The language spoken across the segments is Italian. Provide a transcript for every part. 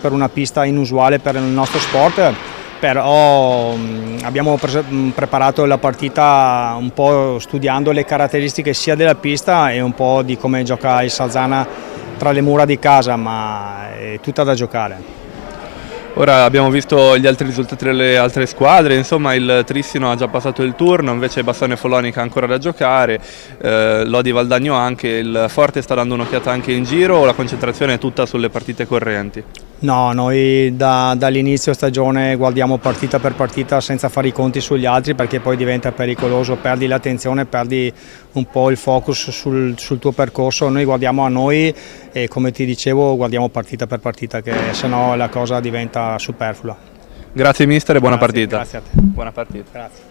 per una pista inusuale per il nostro sport, però abbiamo preparato la partita un po' studiando le caratteristiche sia della pista e un po' di come gioca il Sarzana tra le mura di casa, ma è tutta da giocare. Ora abbiamo visto gli altri risultati delle altre squadre, insomma il Trissino ha già passato il turno, invece Bassano e Follonica ancora da giocare, Lodi Valdagno anche, il Forte sta dando un'occhiata anche in giro o la concentrazione è tutta sulle partite correnti? No, noi dall'inizio stagione guardiamo partita per partita senza fare i conti sugli altri, perché poi diventa pericoloso, perdi l'attenzione, perdi un po' il focus sul tuo percorso. Noi guardiamo a noi e, come ti dicevo, guardiamo partita per partita, che sennò la cosa diventa superflua. Grazie mister e buona partita. Grazie a te. Buona partita. Grazie.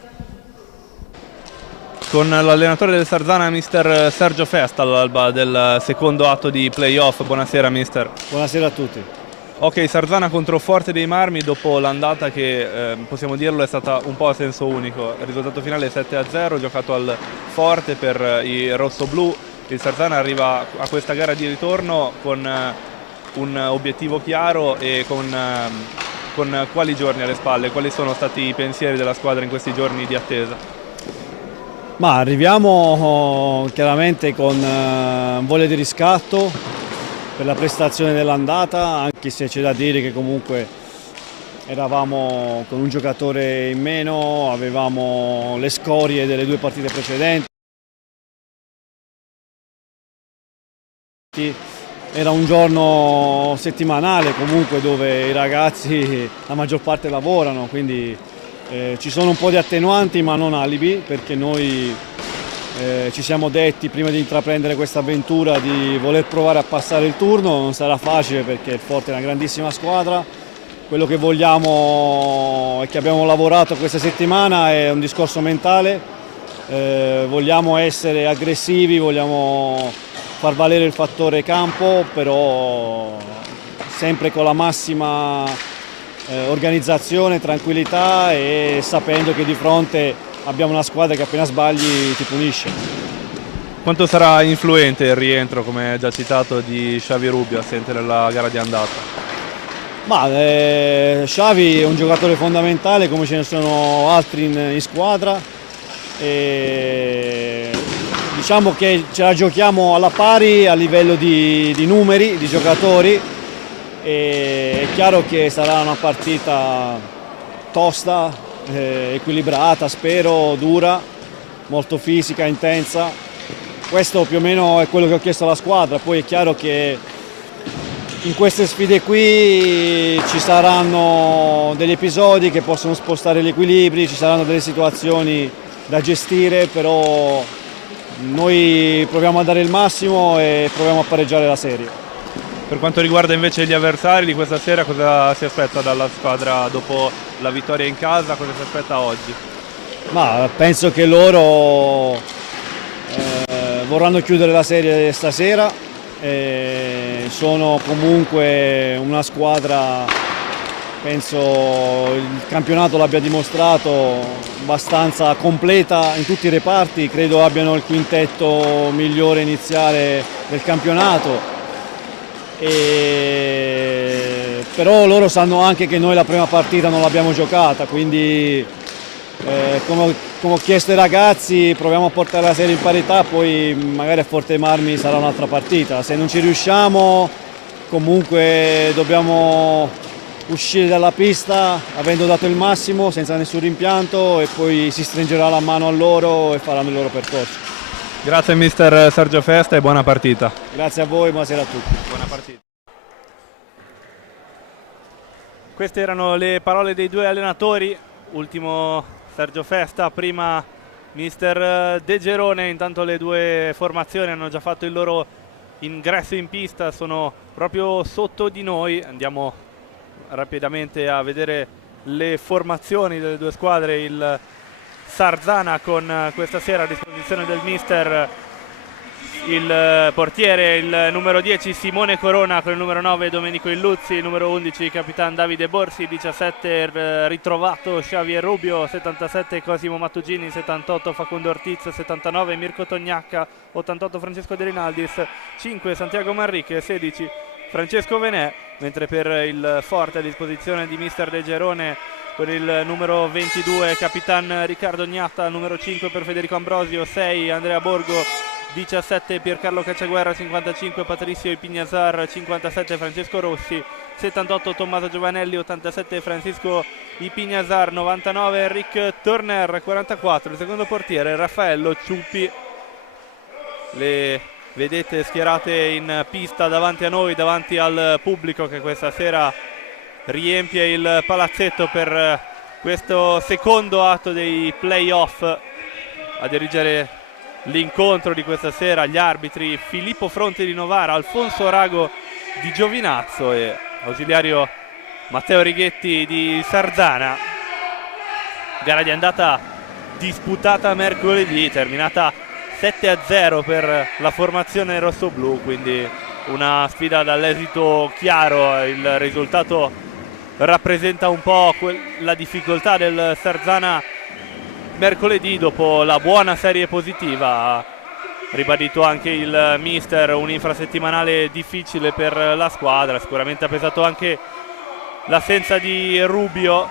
Con l'allenatore del Sarzana, mister Sergio Festa, all'alba del secondo atto di playoff. Buonasera mister. Buonasera a tutti. Ok, Sarzana contro Forte dei Marmi dopo l'andata che, possiamo dirlo, è stata un po' a senso unico. Il risultato finale è 7-0, giocato al Forte per i rossoblù. Il Sarzana arriva a questa gara di ritorno con un obiettivo chiaro e con quali giorni alle spalle? Quali sono stati i pensieri della squadra in questi giorni di attesa? Ma arriviamo chiaramente con voglia di riscatto per la prestazione dell'andata, anche se c'è da dire che comunque eravamo con un giocatore in meno, avevamo le scorie delle due partite precedenti. Era un giorno settimanale comunque dove i ragazzi la maggior parte lavorano, quindi ci sono un po' di attenuanti ma non alibi, perché noi ci siamo detti prima di intraprendere questa avventura di voler provare a passare il turno. Non sarà facile perché il Forte è una grandissima squadra. Quello che vogliamo e che abbiamo lavorato questa settimana è un discorso mentale. Vogliamo essere aggressivi, vogliamo far valere il fattore campo, però sempre con la massima organizzazione, tranquillità e sapendo che di fronte abbiamo una squadra che appena sbagli ti punisce. Quanto sarà influente il rientro, come già citato, di Xavi Rubio, assente nella gara di andata? Ma Xavi è un giocatore fondamentale, come ce ne sono altri in squadra. E diciamo che ce la giochiamo alla pari a livello di numeri, di giocatori. E è chiaro che sarà una partita tosta, equilibrata, spero, dura, molto fisica, intensa. Questo più o meno è quello che ho chiesto alla squadra. Poi è chiaro che in queste sfide qui ci saranno degli episodi che possono spostare gli equilibri, ci saranno delle situazioni da gestire, però noi proviamo a dare il massimo e proviamo a pareggiare la serie. Per quanto riguarda invece gli avversari di questa sera, cosa si aspetta dalla squadra dopo la vittoria in casa? Cosa si aspetta oggi? Ma penso che loro vorranno chiudere la serie stasera. Sono comunque una squadra, penso il campionato l'abbia dimostrato, abbastanza completa in tutti i reparti. Credo abbiano il quintetto migliore iniziale del campionato. Però loro sanno anche che noi la prima partita non l'abbiamo giocata, quindi come ho chiesto ai ragazzi, proviamo a portare la serie in parità, poi magari a Forte Marmi sarà un'altra partita. Se non ci riusciamo, comunque dobbiamo uscire dalla pista avendo dato il massimo, senza nessun rimpianto, e poi si stringerà la mano a loro e faranno il loro percorso. Grazie mister Sergio Festa e buona partita. Grazie a voi, buonasera a tutti. Buona partita. Queste erano le parole dei due allenatori, ultimo Sergio Festa, prima mister De Gerone. Intanto le due formazioni hanno già fatto il loro ingresso in pista, sono proprio sotto di noi. Andiamo rapidamente a vedere le formazioni delle due squadre. Il Sarzana con questa sera a disposizione del mister il portiere, il numero 10 Simone Corona, con il numero 9 Domenico Illuzzi, il numero 11 Capitan Davide Borsi, 17 ritrovato Xavier Rubio, 77 Cosimo Mattugini, 78 Facundo Ortiz, 79 Mirko Tognacca, 88 Francesco De Rinaldis, 5 Santiago Manrique, 16 Francesco Venè, mentre per il Forte a disposizione di mister De Gerone con il numero 22 Capitan Riccardo Gnatta, numero 5 per Federico Ambrosio, 6 Andrea Borgo, 17 Piercarlo Cacciaguerra, 55 Patricio Ipignazar, 57 Francesco Rossi, 78 Tommaso Giovanelli, 87 Francisco Ipignazar, 99 Enric Turner, 44 il secondo portiere Raffaello Ciuppi. Le vedete schierate in pista davanti a noi, davanti al pubblico che questa sera riempie il palazzetto per questo secondo atto dei playoff. A dirigere l'incontro di questa sera gli arbitri Filippo Fronte di Novara, Alfonso Rago di Giovinazzo e ausiliario Matteo Righetti di Sarzana. Gara di andata disputata mercoledì, terminata 7-0 per la formazione rossoblù, quindi una sfida dall'esito chiaro. Il risultato rappresenta un po' la difficoltà del Sarzana mercoledì dopo la buona serie positiva. Ha ribadito anche il mister un infrasettimanale difficile per la squadra, sicuramente ha pesato anche l'assenza di Rubio.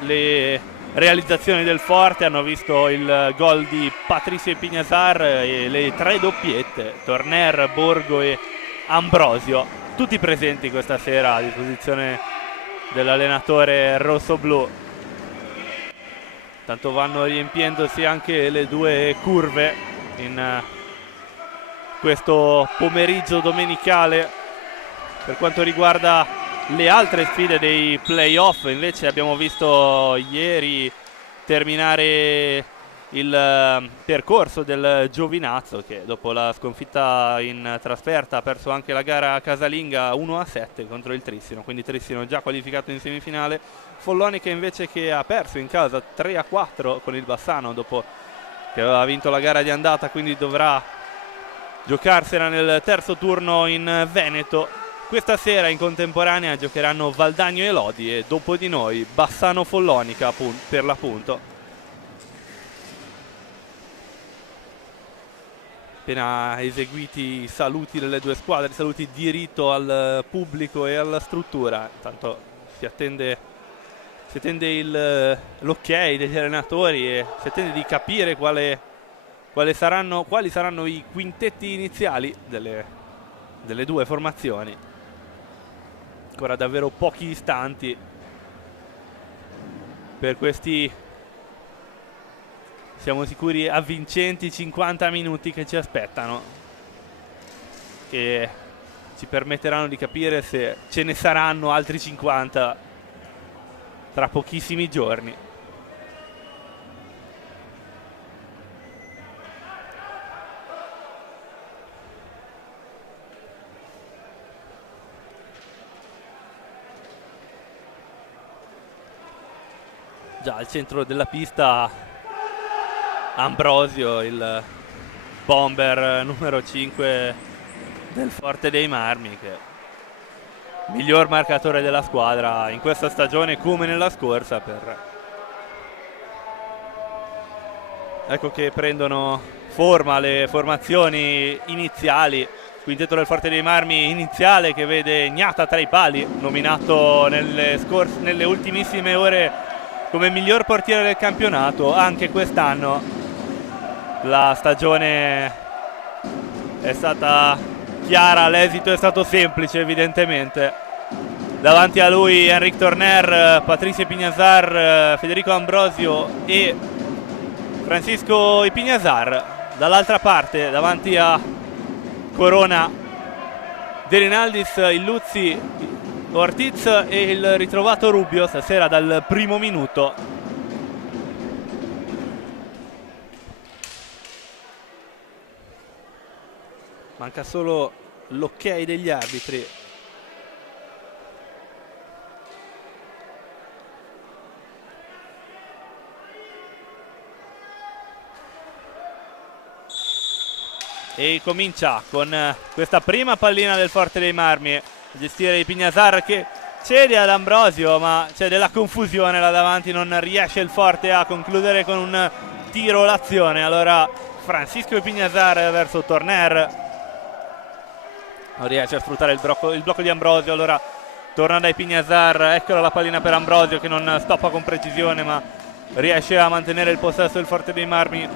Le realizzazioni del Forte hanno visto il gol di Patricio Ipignazar e le 3 doppiette Torner, Borgo e Ambrosio, tutti presenti questa sera a disposizione dell'allenatore rossoblù. Tanto vanno riempiendosi anche le due curve in questo pomeriggio domenicale. Per quanto riguarda le altre sfide dei playoff, invece abbiamo visto ieri terminare il percorso del Giovinazzo, che dopo la sconfitta in trasferta ha perso anche la gara casalinga 1-7 contro il Trissino, quindi Trissino già qualificato in semifinale. Follonica invece che ha perso in casa 3-4 con il Bassano dopo che aveva vinto la gara di andata, quindi dovrà giocarsela nel terzo turno in Veneto. Questa sera in contemporanea giocheranno Valdagno e Lodi e dopo di noi Bassano Follonica per l'appunto. Appena eseguiti i saluti delle due squadre, saluti di rito al pubblico e alla struttura, intanto si attende l'ok degli allenatori e si attende di capire quali saranno i quintetti iniziali delle due formazioni. Ancora davvero pochi istanti per questi, siamo sicuri, avvincenti 50 minuti che ci aspettano, che ci permetteranno di capire se ce ne saranno altri 50 tra pochissimi giorni. Già al centro della pista Ambrosio, il bomber numero 5 del Forte dei Marmi, che miglior marcatore della squadra in questa stagione come nella scorsa. Ecco che prendono forma le formazioni iniziali. Quintetto del Forte dei Marmi iniziale che vede Gnatta tra i pali, nominato nelle ultimissime ore come miglior portiere del campionato. Anche quest'anno la stagione è stata chiara, l'esito è stato semplice evidentemente. Davanti a lui Enric Turner, Patricio Ipignazar, Federico Ambrosio e Francisco Ipignazar. Dall'altra parte, davanti a Corona, De Rinaldis, Illuzzi, Ortiz e il ritrovato Rubio stasera dal primo minuto. Manca solo l'ok degli arbitri. E comincia con questa prima pallina del Forte dei Marmi a gestire Ipignazar, che cede ad Ambrosio, ma c'è della confusione là davanti, non riesce il Forte a concludere con un tiro l'azione. Allora Francisco Ipignazar verso Turner, non riesce a sfruttare il blocco di Ambrosio, allora torna dai Pignazar, eccola la pallina per Ambrosio che non stoppa con precisione ma riesce a mantenere il possesso del Forte dei Marmi.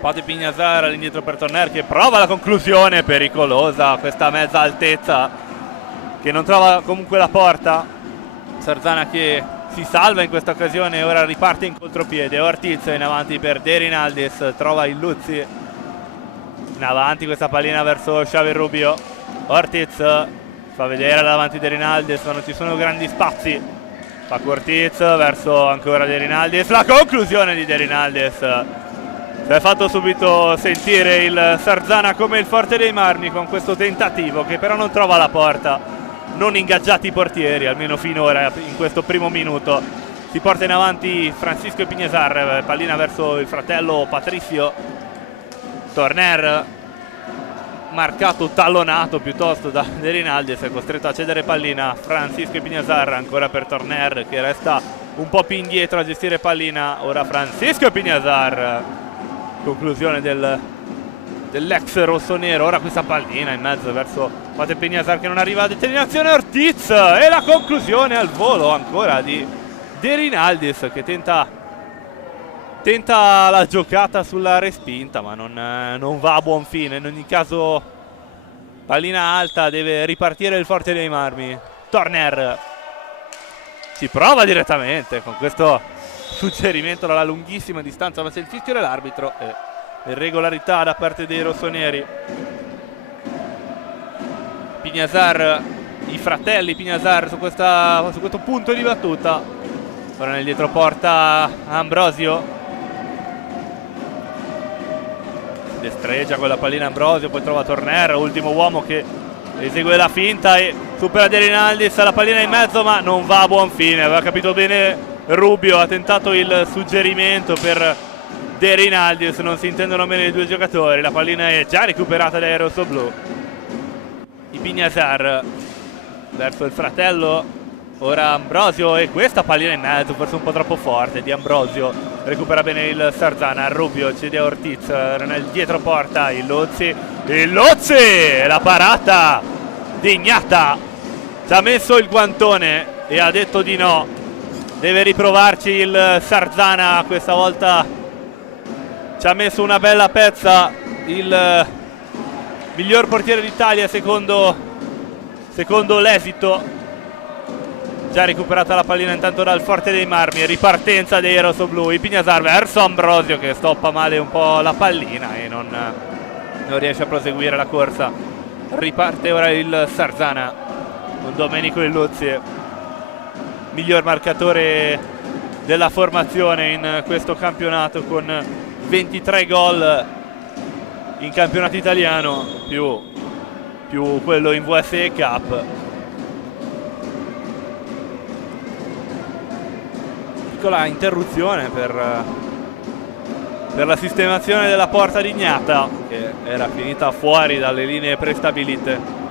Pate Pignazar all'indietro per Torner che prova la conclusione, pericolosa questa mezza altezza che non trova comunque la porta. Sarzana che si salva in questa occasione, ora riparte in contropiede. Ortiz in avanti per De Rinaldis, trova il Luzzi in avanti, questa pallina verso Xavi Rubio. Ortiz fa vedere davanti De Rinaldis ma non ci sono grandi spazi. Paco Ortiz verso ancora De Rinaldis, la conclusione di De Rinaldis. Si è fatto subito sentire il Sarzana come il Forte dei Marmi con questo tentativo che però non trova la porta, non ingaggiati i portieri almeno finora in questo primo minuto. Si porta in avanti Francisco Pignazar, pallina verso il fratello Patricio. Torner marcato, tallonato piuttosto da De Rinaldis, è costretto a cedere pallina. Francisco Pignazar ancora per Torner che resta un po' più indietro a gestire pallina. Ora Francisco Pignazar, conclusione dell'ex rossonero. Ora questa pallina in mezzo verso Pate Pignazar che non arriva a determinazione. Ortiz e la conclusione al volo ancora di De Rinaldis che tenta la giocata sulla respinta ma non va a buon fine. In ogni caso pallina alta, deve ripartire il Forte dei Marmi. Torner ci prova direttamente con questo suggerimento dalla lunghissima distanza, ma c'è il fischio dell'arbitro e irregolarità da parte dei rossoneri. Pignazar, i fratelli Pignazar su questo punto di battuta. Ora nel dietroporta Ambrosio, si destreggia con la pallina Ambrosio, poi trova Torner, ultimo uomo che esegue la finta e supera De Rinaldis, la pallina in mezzo ma non va a buon fine. Aveva capito bene Rubio, ha tentato il suggerimento per De Rinaldis, non si intendono bene i due giocatori. La pallina è già recuperata dai rossoblu. I Pignazar verso il fratello, ora Ambrosio e questa pallina in mezzo, forse un po' troppo forte di Ambrosio. Recupera bene il Sarzana, Rubio cede a Ortiz, nel dietro porta il Luzzi, la parata degnata, ci ha messo il guantone e ha detto di no. Deve riprovarci il Sarzana, questa volta ci ha messo una bella pezza il miglior portiere d'Italia secondo l'esito. Già recuperata la pallina intanto dal Forte dei Marmi, ripartenza dei rossoblu. I Pignazar verso Ambrosio che stoppa male un po' la pallina e non riesce a proseguire la corsa. Riparte ora il Sarzana con Domenico Illuzzi, miglior marcatore della formazione in questo campionato con 23 gol in campionato italiano più quello in VSE Cup. Piccola interruzione per la sistemazione della porta di Gnata che era finita fuori dalle linee prestabilite.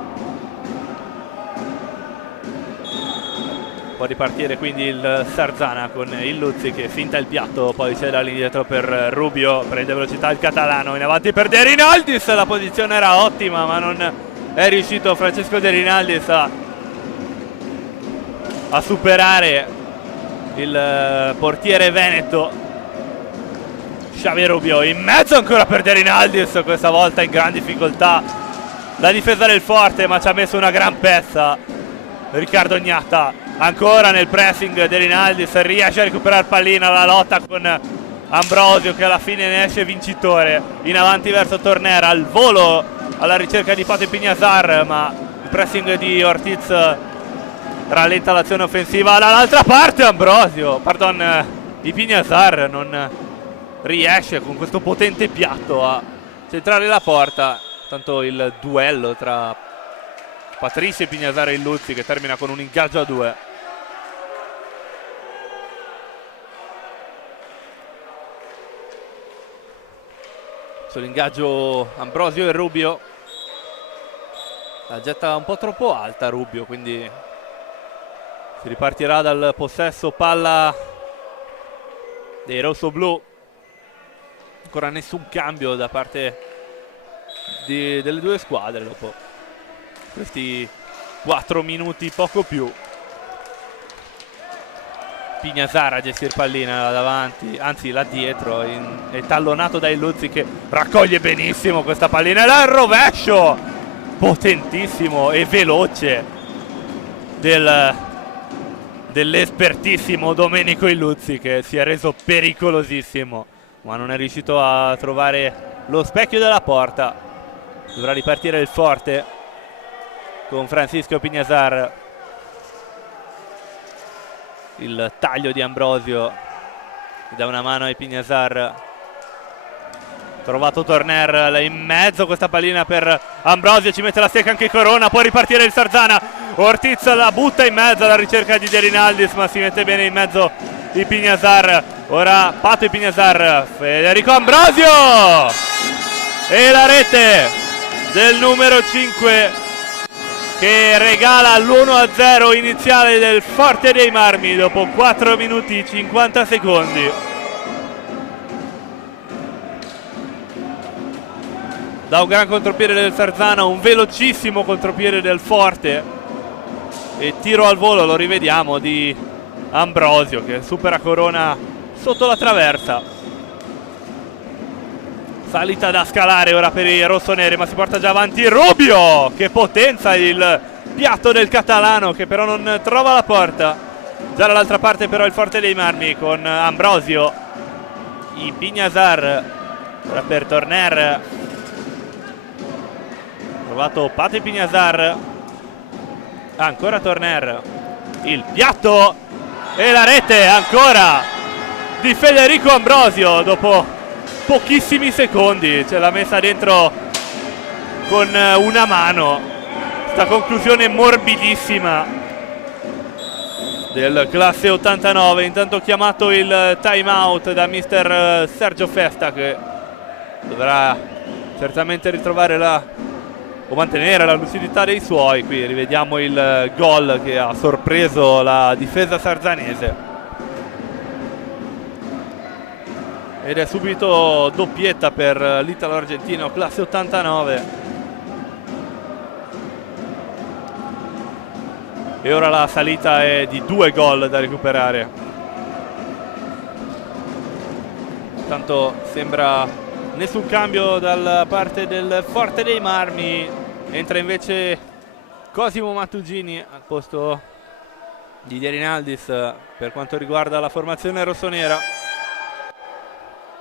Può ripartire quindi il Sarzana con il Luzzi che finta il piatto, poi c'è all'indietro per Rubio, prende velocità il catalano, in avanti per De Rinaldis, la posizione era ottima ma non è riuscito Francesco De Rinaldis a superare il portiere veneto. Xavi Rubio in mezzo ancora per De Rinaldis, questa volta in gran difficoltà la difesa del Forte ma ci ha messo una gran pezza Riccardo Gnata. Ancora nel pressing De Rinaldis riesce a recuperare pallina, la lotta con Ambrosio che alla fine ne esce vincitore. In avanti verso Torner, al volo alla ricerca di Pate Pignazar ma il pressing di Ortiz rallenta l'azione offensiva. Dall'altra parte Ambrosio, i Pignazar non riesce con questo potente piatto a centrare la porta. Tanto il duello tra Patricio e Pignazar e il Luzzi che termina con un ingaggio a 2. Sull'ingaggio Ambrosio e Rubio, la getta un po' troppo alta Rubio, quindi si ripartirà dal possesso palla dei rossoblu. Ancora nessun cambio da parte delle due squadre dopo questi 4 minuti poco più. Pignazar a gestire pallina là davanti, anzi là dietro, è tallonato dai Luzzi che raccoglie benissimo questa pallina e là il rovescio potentissimo e veloce dell'espertissimo Domenico Illuzzi, che si è reso pericolosissimo ma non è riuscito a trovare lo specchio della porta. Dovrà ripartire il Forte con Francisco Pignazar. Il taglio di Ambrosio che dà una mano ai Pignazar. Trovato Torner in mezzo, questa pallina per Ambrosio, ci mette la stecca anche Corona, può ripartire il Sarzana. Ortiz la butta in mezzo alla ricerca di De Rinaldis, ma si mette bene in mezzo i Pignazar. Ora Pato e Pignazar, Federico Ambrosio e la rete del numero 5 che regala l'1-0 iniziale del Forte dei Marmi dopo 4 minuti e 50 secondi. Da un gran contropiede del Sarzana, un velocissimo contropiede del Forte e tiro al volo, lo rivediamo, di Ambrosio che supera Corona sotto la traversa. Salita da scalare ora per i rossoneri, ma si porta già avanti Rubio, che potenza il piatto del catalano che però non trova la porta. Già dall'altra parte però il Forte dei Marmi con Ambrosio, i Pignazar, ora per Torner, trovato Pato e Pignazar, ancora Torner, il piatto e la rete ancora di Federico Ambrosio dopo pochissimi secondi, ce l'ha messa dentro con una mano. Sta conclusione morbidissima del classe 89. Intanto chiamato il time out da mister Sergio Festa, che dovrà certamente ritrovare o mantenere la lucidità dei suoi. Qui rivediamo il gol che ha sorpreso la difesa sarzanese. Ed è subito doppietta per l'italo-argentino classe 89. E ora la salita è di 2 gol da recuperare. Tanto sembra nessun cambio dalla parte del Forte dei Marmi. Entra invece Cosimo Mattugini al posto di De Rinaldis per quanto riguarda la formazione rossonera.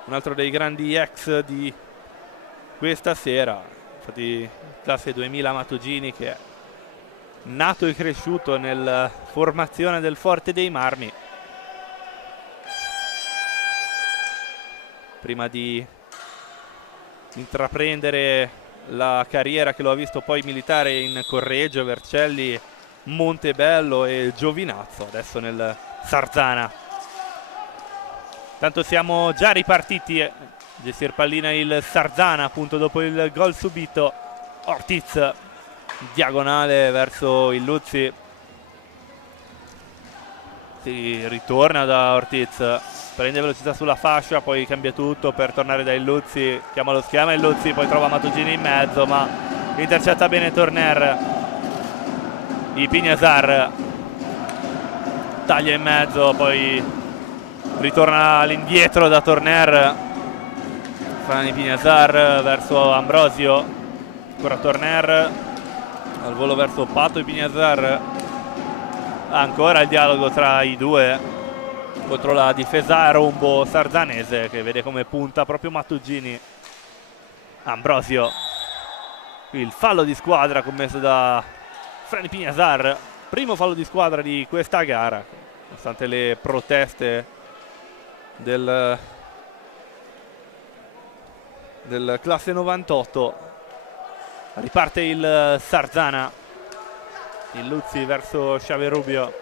Un altro dei grandi ex di questa sera, infatti classe 2000 Mattugini, che è nato e cresciuto nella formazione del Forte dei Marmi prima di intraprendere la carriera che lo ha visto poi militare in Correggio, Vercelli, Montebello e Giovinazzo, adesso nel Sarzana. Tanto siamo già ripartiti, gestire pallina il Sarzana appunto dopo il gol subito. Ortiz diagonale verso il Luzzi, si ritorna da Ortiz, prende velocità sulla fascia, poi cambia tutto per tornare da Illuzzi, chiama lo schema e Illuzzi poi trova Mattugini in mezzo, ma intercetta bene Torner. I Pignazar taglia in mezzo, poi ritorna all'indietro da Torner. Frani Pignazar verso Ambrosio, ancora Torner al volo verso Pato e Pignazar. Ancora il dialogo tra i due contro la difesa rombo sarzanese, che vede come punta proprio Mattugini. Ambrosio, qui il fallo di squadra commesso da Frani Pignazar, primo fallo di squadra di questa gara, nonostante le proteste del classe 98. Riparte il Sarzana, il Luzzi verso Xavier Rubio,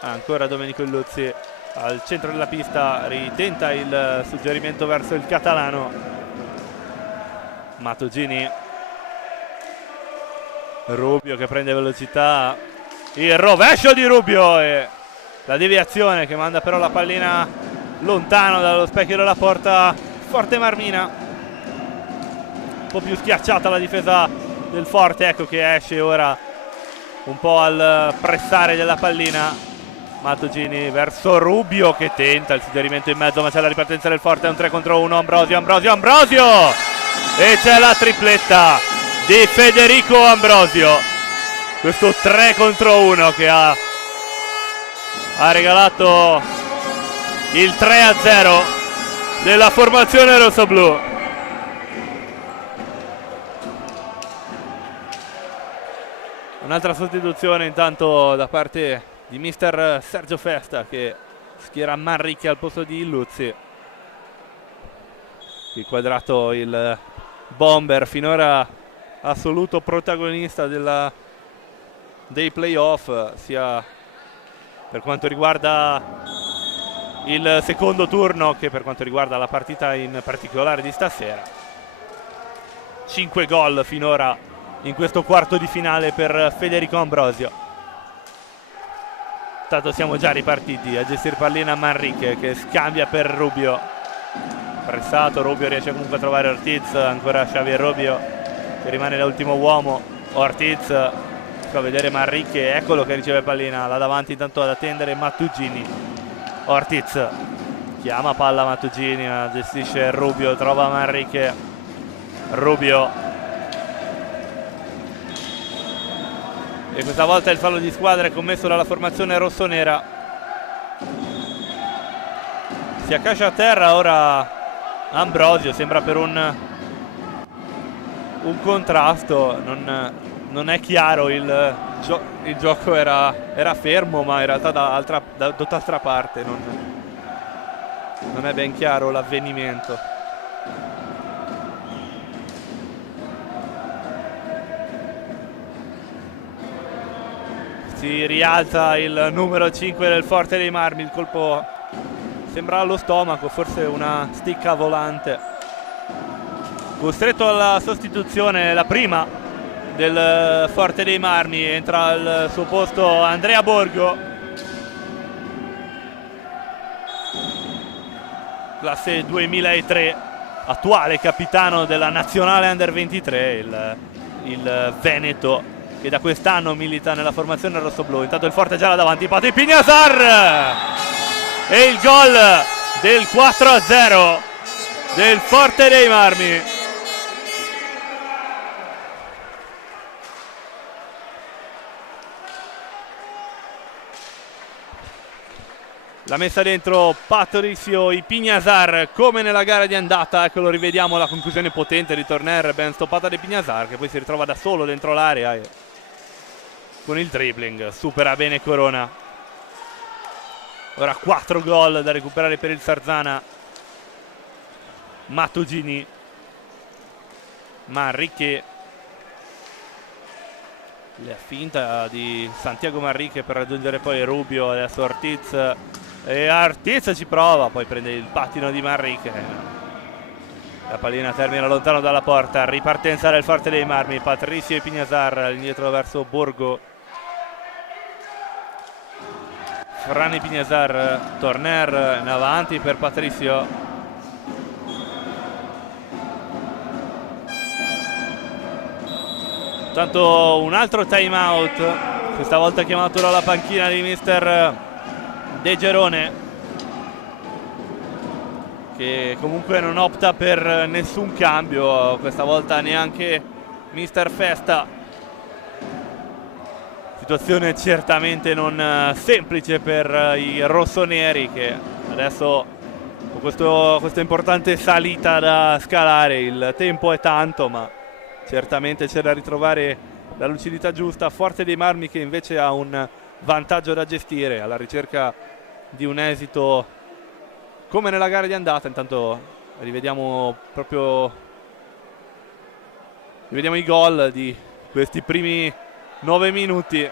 ancora Domenico Illuzzi al centro della pista, ritenta il suggerimento verso il catalano. Mattugini, Rubio che prende velocità, il rovescio di Rubio e la deviazione che manda però la pallina lontano dallo specchio della porta Forte Marmina. Un po' più schiacciata la difesa del Forte, ecco che esce ora un po' al pressare della pallina Mattugini verso Rubio che tenta il suggerimento in mezzo, ma c'è la ripartenza del Forte, è un 3 contro 1, Ambrosio e c'è la tripletta di Federico Ambrosio, questo 3 contro 1 che ha regalato il 3-0 della formazione rossoblu. Un'altra sostituzione intanto da parte di mister Sergio Festa, che schiera Manrique al posto di Illuzzi. Inquadrato il bomber, finora assoluto protagonista dei playoff, sia per quanto riguarda il secondo turno che per quanto riguarda la partita in particolare di stasera. 5 gol finora in questo quarto di finale per Federico Ambrosio. Tanto siamo già ripartiti a gestire pallina Manrique che scambia per Rubio, pressato, Rubio riesce comunque a trovare Ortiz, ancora Xavier Rubio che rimane l'ultimo uomo, Ortiz fa vedere Manrique, eccolo che riceve pallina, là davanti intanto ad attendere Mattugini, Ortiz chiama palla Mattugini ma gestisce Rubio, trova Manrique, Rubio, e questa volta il fallo di squadra è commesso dalla formazione rossonera. Si accascia a terra ora Ambrosio, sembra per un contrasto, non è chiaro, il gioco era fermo ma in realtà da tutt'altra parte non è ben chiaro l'avvenimento. Si rialza il numero 5 del Forte dei Marmi, il colpo sembra allo stomaco, forse una sticca volante. Costretto alla sostituzione, la prima del Forte dei Marmi, entra al suo posto Andrea Borgo, classe 2003, attuale capitano della nazionale Under 23, il Veneto, che da quest'anno milita nella formazione rossoblu. Intanto il Forte già là davanti, Pati Pignazar e il gol del 4-0 del Forte dei Marmi. La messa dentro Patricio Ipignazar come nella gara di andata. Ecco, lo rivediamo, la conclusione potente di Torner, ben stoppata di Pignazar che poi si ritrova da solo dentro l'area e con il dribbling supera bene Corona. Ora 4 gol da recuperare per il Sarzana. Mattugini, Manrique, la finta di Santiago Manrique per raggiungere poi Rubio, adesso Ortiz, e Ortiz ci prova, poi prende il pattino di Manrique, la pallina termina lontano dalla porta, ripartenza del Forte dei Marmi, Patricio e Pignazar indietro verso Borgo, Frani Pignazar, Torner in avanti per Patricio, tanto un altro time out, questa volta chiamato dalla panchina di mister De Gerone, che comunque non opta per nessun cambio, questa volta neanche mister Festa. Situazione certamente non semplice per i rossoneri, che adesso con questa importante salita da scalare, il tempo è tanto ma certamente c'è da ritrovare la lucidità giusta. Forte dei Marmi che invece ha un vantaggio da gestire, alla ricerca di un esito come nella gara di andata. Intanto rivediamo i gol di questi primi 9 minuti.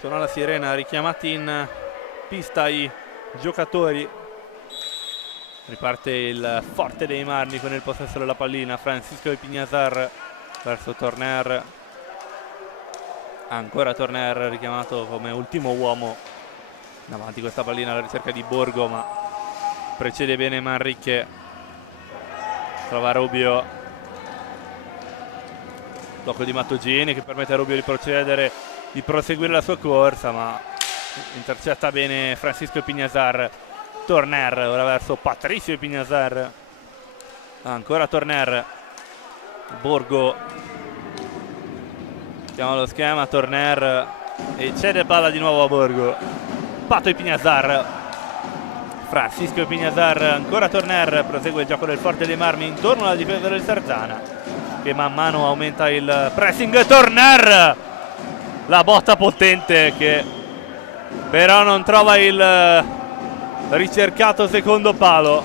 Suona la sirena, richiamati in pista i giocatori Riparte il Forte dei Marmi con il possesso della pallina. Francisco Epignazar verso Torner. Ancora Torner richiamato come ultimo uomo davanti questa pallina alla ricerca di Borgo, ma precede bene Manrique. Trova Rubio, blocco di Mattugini che permette a Rubio di procedere, di proseguire la sua corsa, ma intercetta bene Francisco Epignazar. Torner ora verso Patricio Epignazar, ancora Torner. Borgo chiama lo schema, Torner e cede palla di nuovo a Borgo. Pato Epignazar, Francisco Epignazar, ancora Torner, prosegue il gioco del Forte dei Marmi intorno alla difesa del Sarzana che man mano aumenta il pressing. Torner, la botta potente che però non trova il ricercato secondo palo.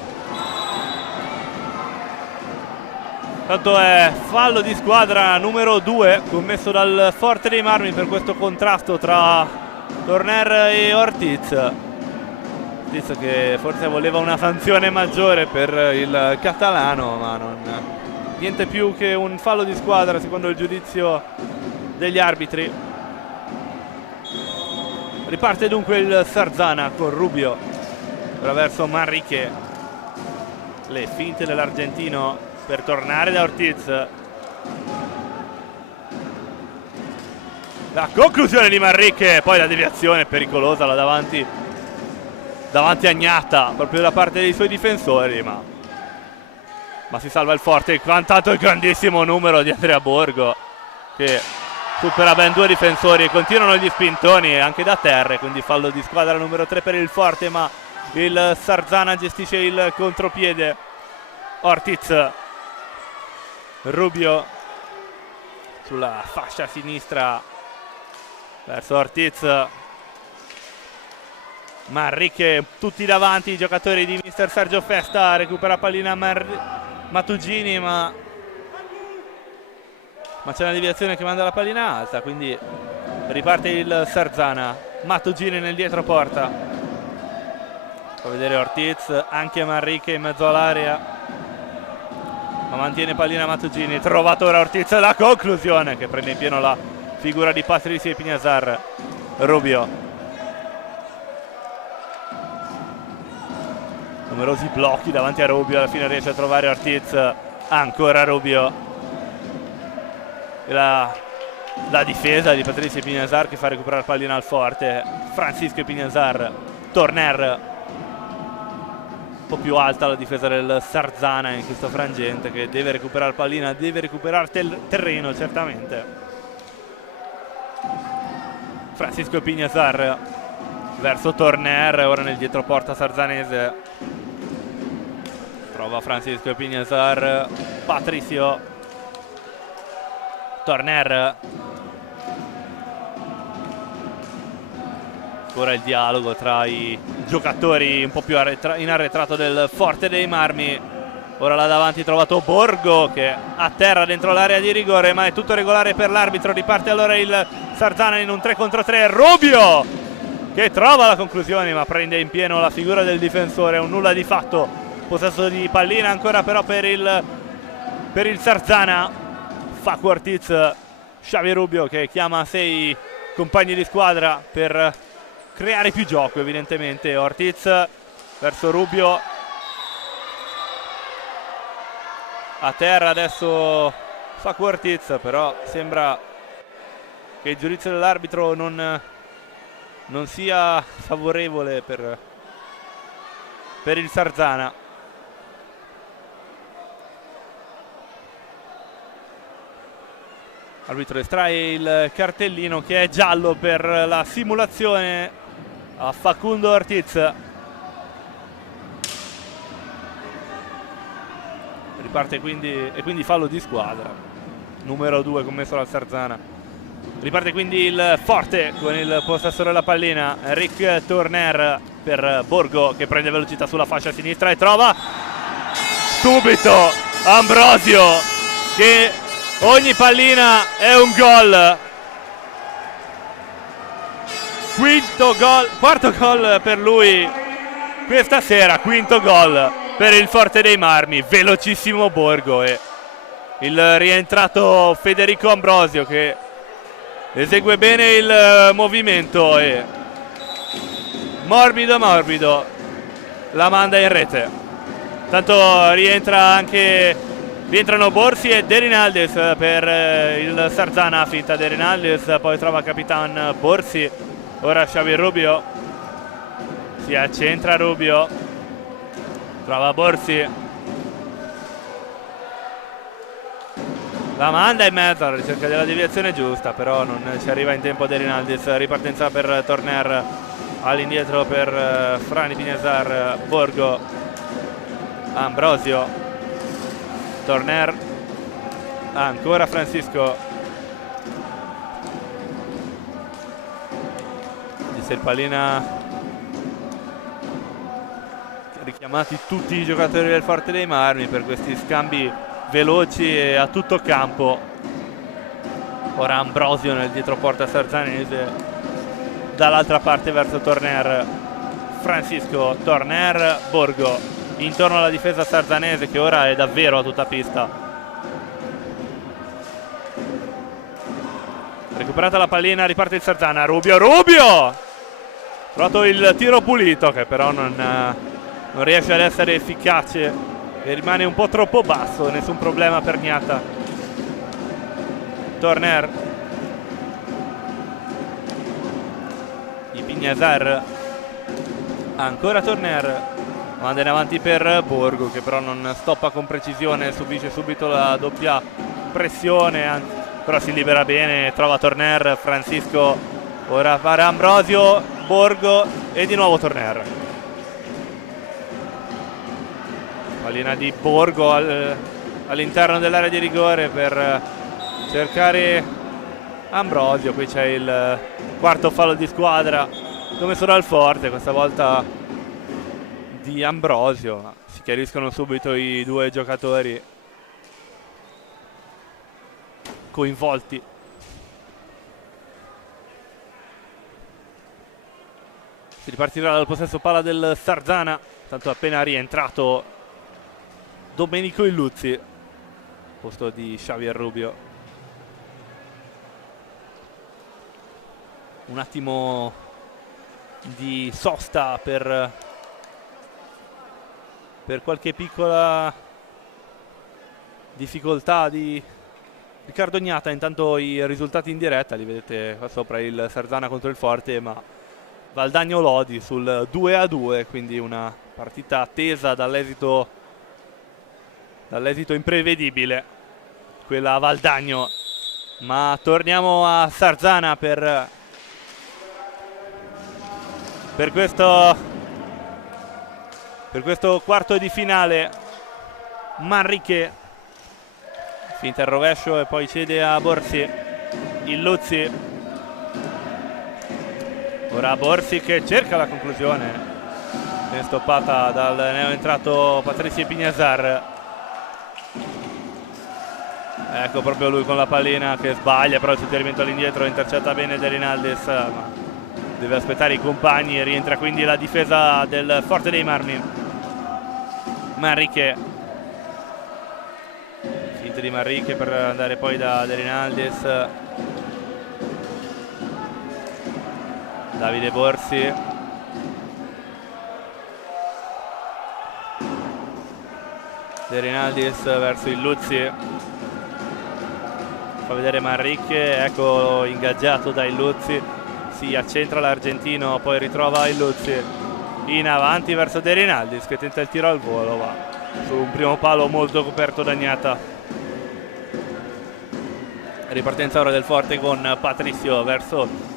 Tanto è fallo di squadra numero 2 commesso dal Forte dei Marmi per questo contrasto tra Torner e Ortiz. Ortiz che forse voleva una sanzione maggiore per il catalano, ma niente più che un fallo di squadra secondo il giudizio degli arbitri. Riparte dunque il Sarzana con Rubio ora verso Manrique. Le finte dell'argentino per tornare da Ortiz. La conclusione di Manrique, poi la deviazione pericolosa là davanti a Gnatta, proprio da parte dei suoi difensori, ma si salva il Forte. Quantato il grandissimo numero di Andrea Borgo che supera ben 2 difensori e continuano gli spintoni anche da terra, quindi fallo di squadra numero 3 per il Forte, ma il Sarzana gestisce il contropiede. Ortiz, Rubio sulla fascia sinistra verso Ortiz. Manrique, tutti davanti i giocatori di mister Sergio Festa. Recupera pallina Mattugini, ma c'è una deviazione che manda la pallina alta, quindi riparte il Sarzana. Mattugini nel dietro porta, fa vedere Ortiz, anche Manrique in mezzo all'area, ma mantiene pallina Mattugini. Trovato ora Ortiz, la conclusione che prende in pieno la figura di Patricio Epignazar. Rubio, numerosi blocchi davanti a Rubio, alla fine riesce a trovare Ortiz. Ancora Rubio, la difesa di Patricio Epignazar che fa recuperare pallina al Forte. Francisco Epignazar, Torner, un po' più alta la difesa del Sarzana in questo frangente, che deve recuperare pallina, deve recuperare terreno certamente. Francisco Epignazar verso Torner, ora nel dietroporta sarzanese. Trova Francisco Epignazar, Patricio, Torner. Ora il dialogo tra i giocatori un po' più in arretrato del Forte dei Marmi. Ora là davanti trovato Borgo che atterra dentro l'area di rigore, ma è tutto regolare per l'arbitro. Riparte allora il Sarzana in un 3 contro 3. Rubio che trova la conclusione, ma prende in pieno la figura del difensore. Un nulla di fatto, possesso di pallina ancora però per il Sarzana. Facu Ortiz, Xavi Rubio che chiama a 6 compagni di squadra per creare più gioco evidentemente. Ortiz verso Rubio, a terra adesso Facu Ortiz, però sembra che il giudizio dell'arbitro non sia favorevole per il Sarzana. L'arbitro estrae il cartellino che è giallo per la simulazione a Facundo Ortiz. Riparte quindi fallo di squadra numero 2 commesso dal Sarzana. Riparte quindi il Forte con il possesso della pallina. Rick Torner per Borgo che prende velocità sulla fascia sinistra e trova subito Ambrosio, che ogni pallina è un gol. Quarto gol per lui questa sera, quinto gol. per il Forte dei Marmi, velocissimo Borgo e il rientrato Federico Ambrosio che esegue bene il movimento e morbido la manda in rete. Tanto rientrano Borsi e De Rinaldes per il Sarzana, finta De Rinaldes, poi trova Capitan Borsi, ora Xavi Rubio, si accentra Rubio, trova Borsi, la manda in mezzo alla ricerca della deviazione giusta, però non ci arriva in tempo De Rinaldes, ripartenza per Torner, all'indietro per Frani Pignazar, Borgo, Ambrosio, Torner, ancora Francisco, di Serpalina, richiamati tutti i giocatori del Forte dei Marmi per questi scambi veloci e a tutto campo. Ora Ambrosio nel dietroporta sarzanese, dall'altra parte verso Torner, Francisco, Torner, Borgo, intorno alla difesa sarzanese che ora è davvero a tutta pista. Recuperata la pallina, riparte il Sarzana, Rubio, trovato il tiro pulito che però non riesce ad essere efficace e rimane un po' troppo basso, nessun problema per Niata. Torner, di Pignazar, ancora Torner, manda in avanti per Borgo che però non stoppa con precisione, subisce subito la doppia pressione, però si libera bene, trova Torner, Francisco, ora fare Ambrosio, Borgo e di nuovo Torner. Pallina di Borgo all'interno dell'area di rigore per cercare Ambrosio, qui c'è il quarto fallo di squadra, come sono al Forte, questa volta di Ambrosio. Si chiariscono subito i due giocatori coinvolti. Si ripartirà dal possesso palla del Sarzana, tanto appena rientrato Domenico Illuzzi, posto di Xavier Rubio. Un attimo di sosta per qualche piccola difficoltà di Riccardo Gnata. Intanto i risultati in diretta li vedete qua sopra, il Sarzana contro il Forte, ma Valdagno Lodi sul 2-2, quindi una partita attesa dall'esito imprevedibile, quella a Valdagno. Ma torniamo a Sarzana per questo quarto di finale. Manrique finta il rovescio e poi cede a Borsi. Illuzzi, ora Borsi che cerca la conclusione, viene stoppata dal neoentrato Patricio Pignazar. Ecco proprio lui con la pallina che sbaglia, però il suggerimento all'indietro intercetta bene De Rinaldes, ma deve aspettare i compagni e rientra quindi la difesa del Forte dei Marmi. Manrique, finta di Manrique per andare poi da De Rinaldes. Davide Borsi, De Rinaldes verso Illuzzi, fa vedere Manrique, ecco ingaggiato da Illuzzi, si accentra l'argentino, poi ritrova Illuzzi in avanti verso De Rinaldes che tenta il tiro al volo, va su un primo palo molto coperto da Gnata. Ripartenza ora del Forte con Patricio verso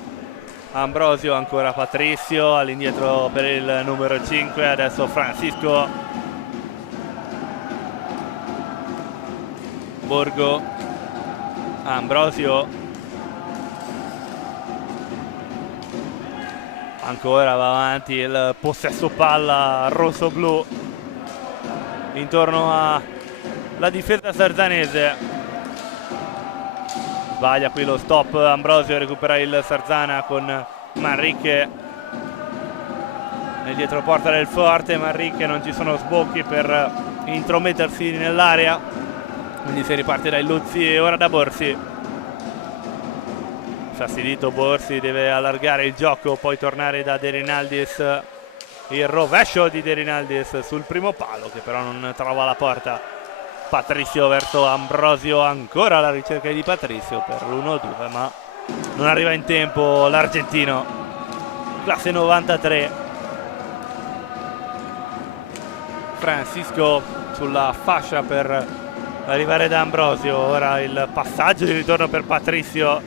Ambrosio, ancora Patricio, all'indietro per il numero 5, adesso Francisco, Borgo, Ambrosio, ancora va avanti il possesso palla rosso-blu intorno alla difesa sarzanese. Sbaglia qui lo stop Ambrosio, recupera il Sarzana con Manrique. nel dietroporta del Forte. Manrique, non ci sono sbocchi per intromettersi nell'area, quindi si riparte da Illuzzi e ora da Borsi. Fastidito Borsi, deve allargare il gioco, poi tornare da De Rinaldis. Il rovescio di De Rinaldis sul primo palo, che però non trova la porta. Patricio verso Ambrosio, ancora alla ricerca di Patricio per l'1-2, ma non arriva in tempo l'argentino, classe 93. Francisco sulla fascia per arrivare da Ambrosio, ora il passaggio di ritorno per Patricio,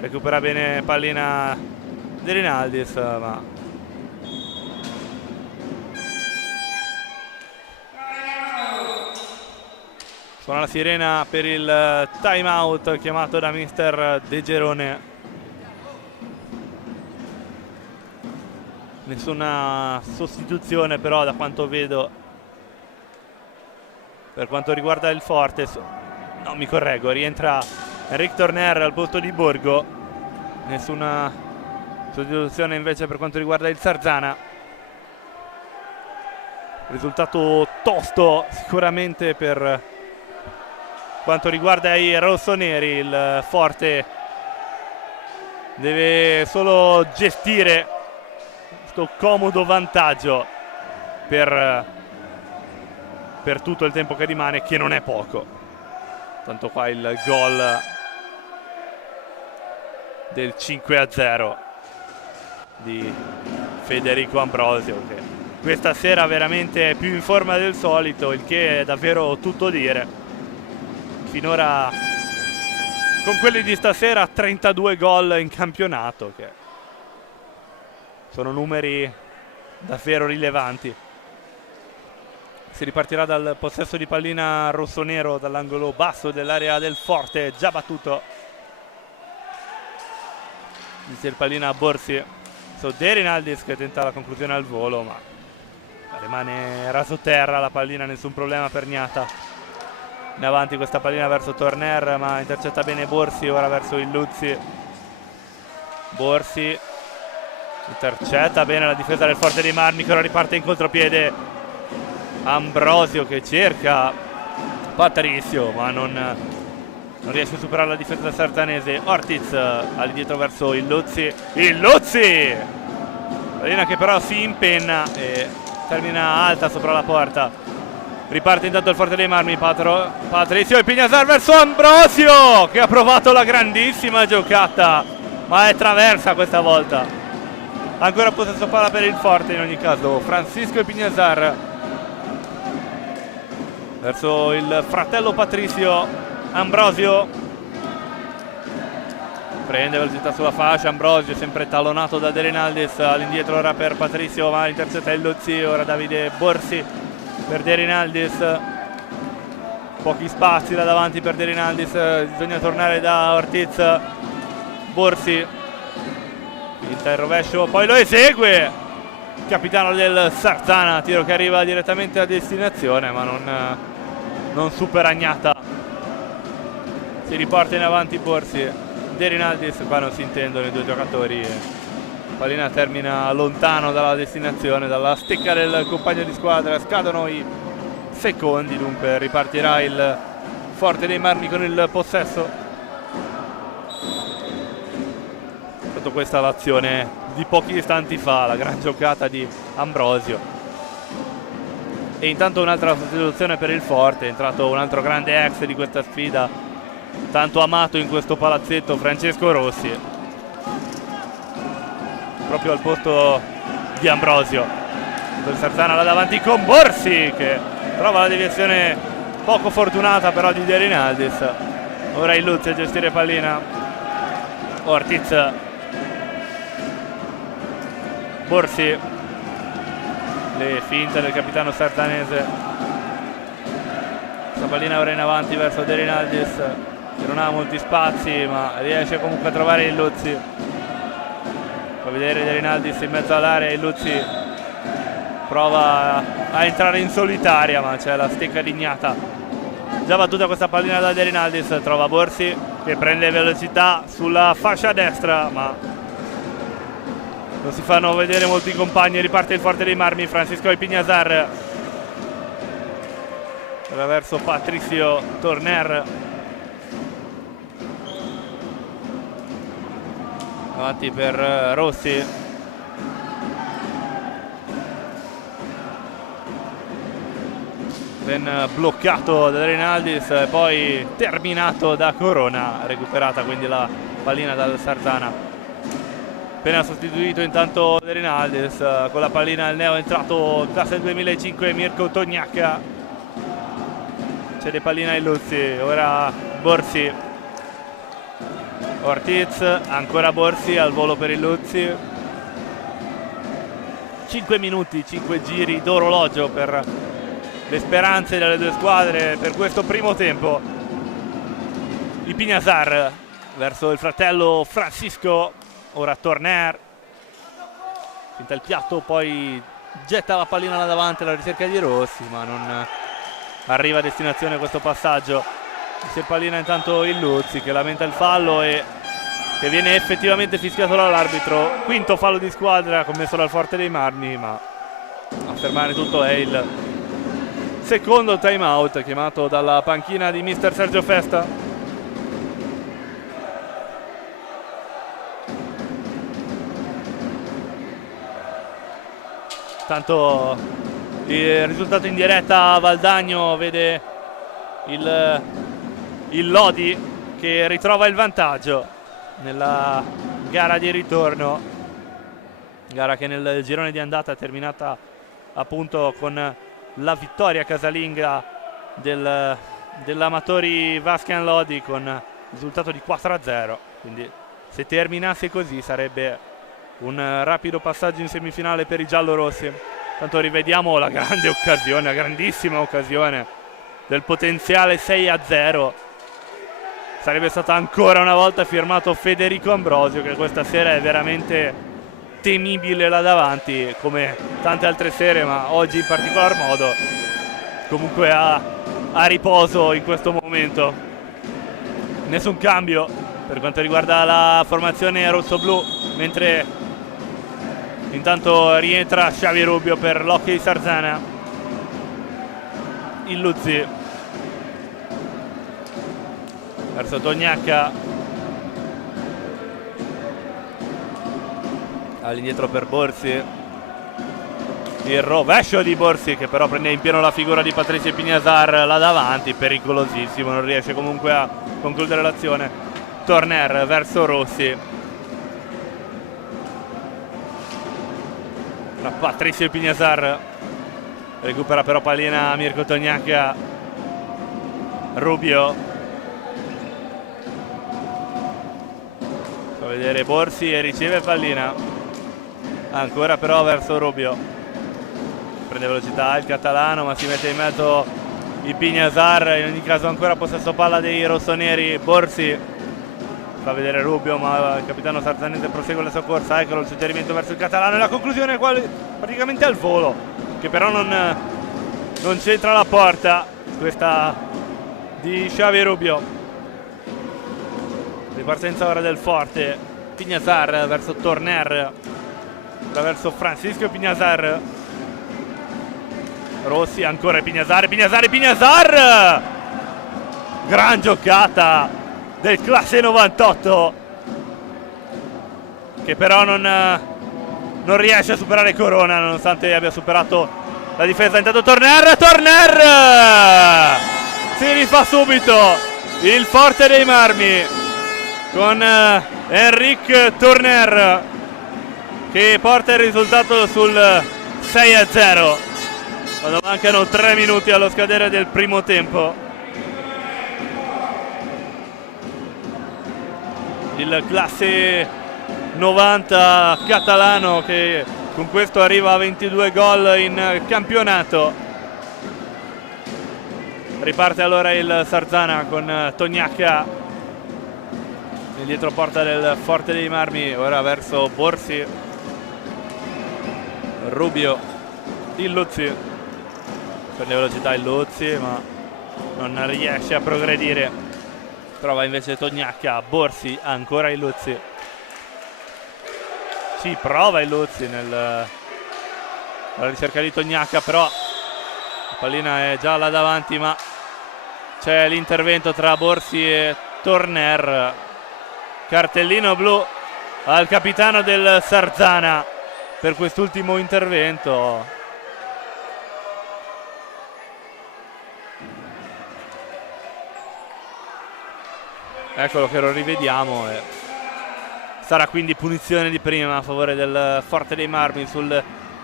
recupera bene pallina De Rinaldis, ma suona la sirena per il time out chiamato da mister De Gerone. Nessuna sostituzione però, da quanto vedo, per quanto riguarda il Forte. No, mi correggo, rientra Enric Torner al posto di Borgo. Nessuna sostituzione invece per quanto riguarda il Sarzana. Risultato tosto sicuramente per quanto riguarda i rossoneri. Il Forte deve solo gestire questo comodo vantaggio per tutto il tempo che rimane, che non è poco. Tanto qua il gol del 5-0 di Federico Ambrosio, che questa sera veramente è più in forma del solito, il che è davvero tutto dire. Finora con quelli di stasera 32 gol in campionato, che sono numeri davvero rilevanti. Si ripartirà dal possesso di pallina rossonero dall'angolo basso dell'area del Forte, già battuto. Inizia il pallina a Borsi su De Rinaldis, che tenta la conclusione al volo, ma rimane raso terra la pallina, nessun problema per Niata. In avanti questa pallina verso Torner, ma intercetta bene Borsi, ora verso Illuzzi. Borsi intercetta bene la difesa del Forte dei Marmi, che ora riparte in contropiede. Ambrosio che cerca Patricio, ma non riesce a superare la difesa del sardanese. Ortiz all'indietro verso Illuzzi. Illuzzi! Pallina che però si impenna e termina alta sopra la porta. Riparte intanto il Forte dei Marmi. Patricio e Pignasar verso Ambrosio, che ha provato la grandissima giocata, ma è traversa questa volta. Ancora possesso palla per il Forte in ogni caso. Francisco e Pignasar verso il fratello Patricio. Ambrosio prende velocità sulla fascia. Ambrosio sempre tallonato da De Rinaldis. All'indietro ora per Patricio, ma intercetta Illuzzi. Ora Davide Borsi per De Rinaldis, pochi spazi da davanti per De Rinaldis, bisogna tornare da Ortiz. Borsi finta il rovescio, poi lo esegue il capitano del Sarzana, tiro che arriva direttamente a destinazione, ma non supera Gnata. Si riporta in avanti Borsi. De Rinaldis, qua non si intendono i due giocatori. Pallina termina lontano dalla destinazione, dalla stecca del compagno di squadra. Scadono i secondi, dunque ripartirà il Forte dei Marmi con il possesso. Tutto questa l'azione di pochi istanti fa, la gran giocata di Ambrosio. E intanto un'altra sostituzione per il Forte, è entrato un altro grande ex di questa sfida, tanto amato in questo palazzetto, Francesco Rossi, proprio al posto di Ambrosio. Il Sarzana là davanti con Borsi, che trova la deviazione poco fortunata però di De Rinaldis. Ora Illuzzi a gestire pallina. Ortiz. Borsi. Le finte del capitano sardanese. Questa pallina ora in avanti verso De Rinaldis, che non ha molti spazi ma riesce comunque a trovare Illuzzi. Fa vedere De Rinaldis in mezzo all'area. Illuzzi prova a entrare in solitaria, ma c'è la stecca di Gnata. Già battuta questa pallina da De Rinaldis, trova Borsi che prende velocità sulla fascia destra, ma non si fanno vedere molti compagni. Riparte il Forte dei Marmi, Francisco Ipiñazar attraverso Patricio Torner, avanti per Rossi, ben bloccato da Rinaldis e poi terminato da Corona, recuperata quindi la pallina dal Sarzana. Appena sostituito intanto De Rinaldis, con la pallina il neo entrato classe 2005 Mirko Tognacca. C'è pallina ai Luzzi, ora Borsi, Ortiz, ancora Borsi al volo per il Luzzi. 5 minuti, 5 giri d'orologio per le speranze delle due squadre per questo primo tempo. Ipiñazar verso il fratello Francisco, ora Torner, finta il piatto, poi getta la pallina là davanti alla ricerca di Rossi, ma non arriva a destinazione questo passaggio. Si pallina intanto il Luzzi che lamenta il fallo e che viene effettivamente fischiato dall'arbitro. Quinto fallo di squadra commesso dal Forte dei Marmi, ma a fermare tutto è il secondo time out chiamato dalla panchina di mister Sergio Festa. Tanto il risultato in diretta, Valdagno vede il Lodi che ritrova il vantaggio nella gara di ritorno, gara che nel girone di andata è terminata appunto con la vittoria casalinga dell'Amatori Vascan Lodi con il risultato di 4-0, quindi se terminasse così sarebbe un rapido passaggio in semifinale per i giallorossi. Tanto rivediamo la grande occasione, la grandissima occasione del potenziale 6-0. Sarebbe stato ancora una volta firmato Federico Ambrosio, che questa sera è veramente temibile là davanti, come tante altre sere, ma oggi in particolar modo. Comunque a riposo in questo momento. Nessun cambio per quanto riguarda la formazione rossoblu, mentre intanto rientra Xavi Rubio per l'Hockey Sarzana. Il Luzzi verso Tognacca, all'indietro per Borsi, il rovescio di Borsi che però prende in pieno la figura di Patricio Ipiñazar là davanti, pericolosissimo, non riesce comunque a concludere l'azione. Torner verso Rossi, Patricio Ipiñazar recupera però pallina Mirko Tognacca. Rubio, fa vedere Borsi e riceve pallina ancora però verso Rubio, prende velocità il catalano ma si mette in mezzo Ipiñazar, in ogni caso ancora possesso palla dei rossoneri. Borsi fa vedere Rubio ma il capitano sarzanese prosegue la sua corsa, eccolo il suggerimento verso il catalano e la conclusione praticamente al volo, che però non c'entra la porta, questa di Xavi Rubio. Ripartenza ora del Forte, Ipiñazar verso Torner, verso Francisco Ipiñazar, Rossi, ancora Ipiñazar, gran giocata del classe 98 che però non riesce a superare Corona nonostante abbia superato la difesa. Intanto Torner si rifà subito il Forte dei Marmi con Enric Torner che porta il risultato sul 6-0 quando mancano 3 minuti allo scadere del primo tempo. Il classe 90 catalano che con questo arriva a 22 gol in campionato. Riparte allora il Sarzana con Tognacca nel dietroporta del Forte dei Marmi, ora verso Borsi, Rubio, il Luzzi, prende velocità il Luzzi ma non riesce a progredire. Trova invece Tognacca, Borsi, ancora il Luzzi. Ci prova il Luzzi alla ricerca di Tognacca, però la pallina è già là davanti, ma c'è l'intervento tra Borsi e Torner. Cartellino blu al capitano del Sarzana per quest'ultimo intervento. Eccolo che lo rivediamo. Sarà quindi punizione di prima a favore del Forte dei Marmi. Sul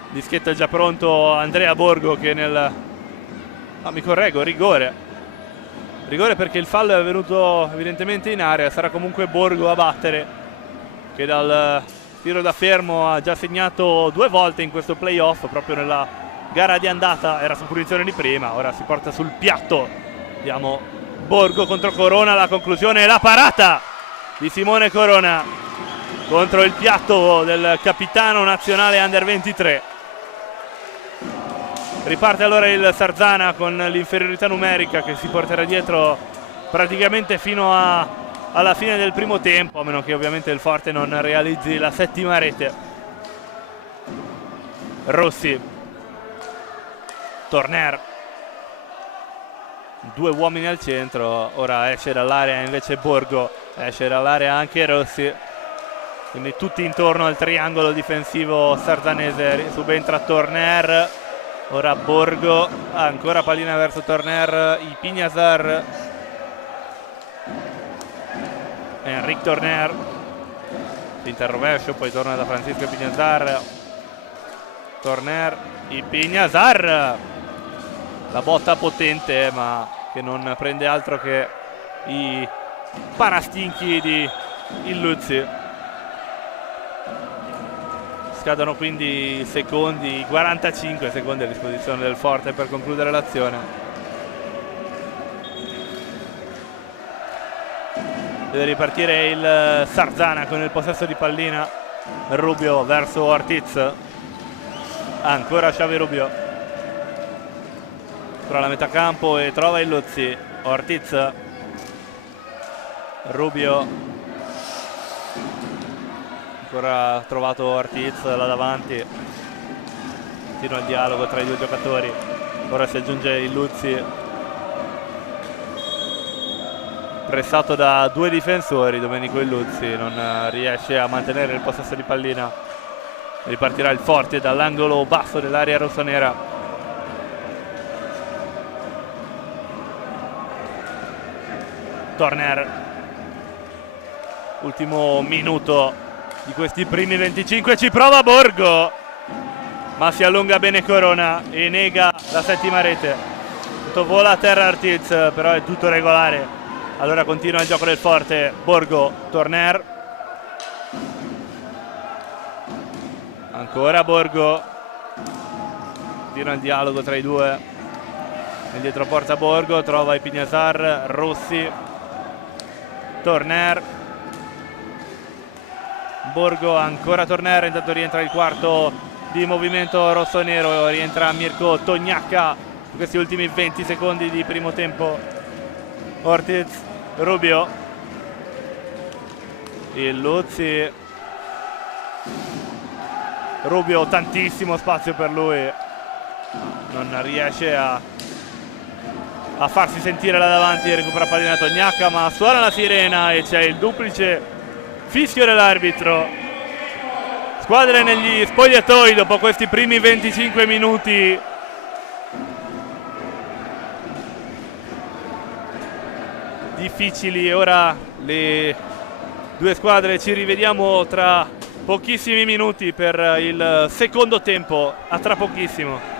dischetto è già pronto Andrea Borgo che mi correggo, rigore perché il fallo è venuto evidentemente in area. Sarà comunque Borgo a battere, che dal tiro da fermo ha già segnato 2 volte in questo playoff. Proprio nella gara di andata era su punizione di prima, ora si porta sul piatto. Vediamo Borgo contro Corona, la conclusione e la parata di Simone Corona contro il piatto del capitano nazionale Under 23. Riparte allora il Sarzana con l'inferiorità numerica che si porterà dietro praticamente fino alla fine del primo tempo, a meno che ovviamente il Forte non realizzi la 7ª rete. Rossi, Torner, 2 uomini al centro, ora esce dall'area invece Borgo, esce dall'area anche Rossi, quindi tutti intorno al triangolo difensivo sarzanese. Subentra Torner, ora Borgo, ancora pallina verso Torner, Ipignazar, Enric Torner, finta il rovescio, poi torna da Francisco Ipignazar, Torner, Ipignazar, la botta potente ma che non prende altro che i parastinchi di Illuzzi. Scadono quindi secondi, 45 secondi a disposizione del Forte per concludere l'azione. Deve ripartire il Sarzana con il possesso di pallina. Rubio verso Ortiz, ancora Xavi Rubio, tra la metà campo e trova il Luzzi. Ortiz, Rubio, ancora trovato Ortiz là davanti, continua il dialogo tra i 2 giocatori. Ora si aggiunge il Luzzi, pressato da 2 difensori. Domenico Illuzzi non riesce a mantenere il possesso di pallina. Ripartirà il Forte dall'angolo basso dell'area rossonera. Torner, ultimo minuto di questi primi 25, ci prova Borgo ma si allunga bene Corona e nega la 7ª rete. Vola a terra Ortiz, però è tutto regolare. Allora continua il gioco del Forte. Borgo, Torner, ancora Borgo, continua il dialogo tra i 2. Nel dietroporta Borgo trova Ipignazar, Rossi, Torner, Borgo, ancora Torner. Intanto rientra il quarto di movimento rossonero, rientra Mirko Tognacca in questi ultimi 20 secondi di primo tempo. Ortiz, Rubio, il Luzzi, Rubio, tantissimo spazio per lui, non riesce a farsi sentire là davanti. Recupera pallina Tognacca ma suona la sirena e c'è il duplice fischio dell'arbitro. Squadre negli spogliatoi dopo questi primi 25 minuti. Difficili. Ora le 2 squadre ci rivediamo tra pochissimi minuti per il secondo tempo. A tra pochissimo.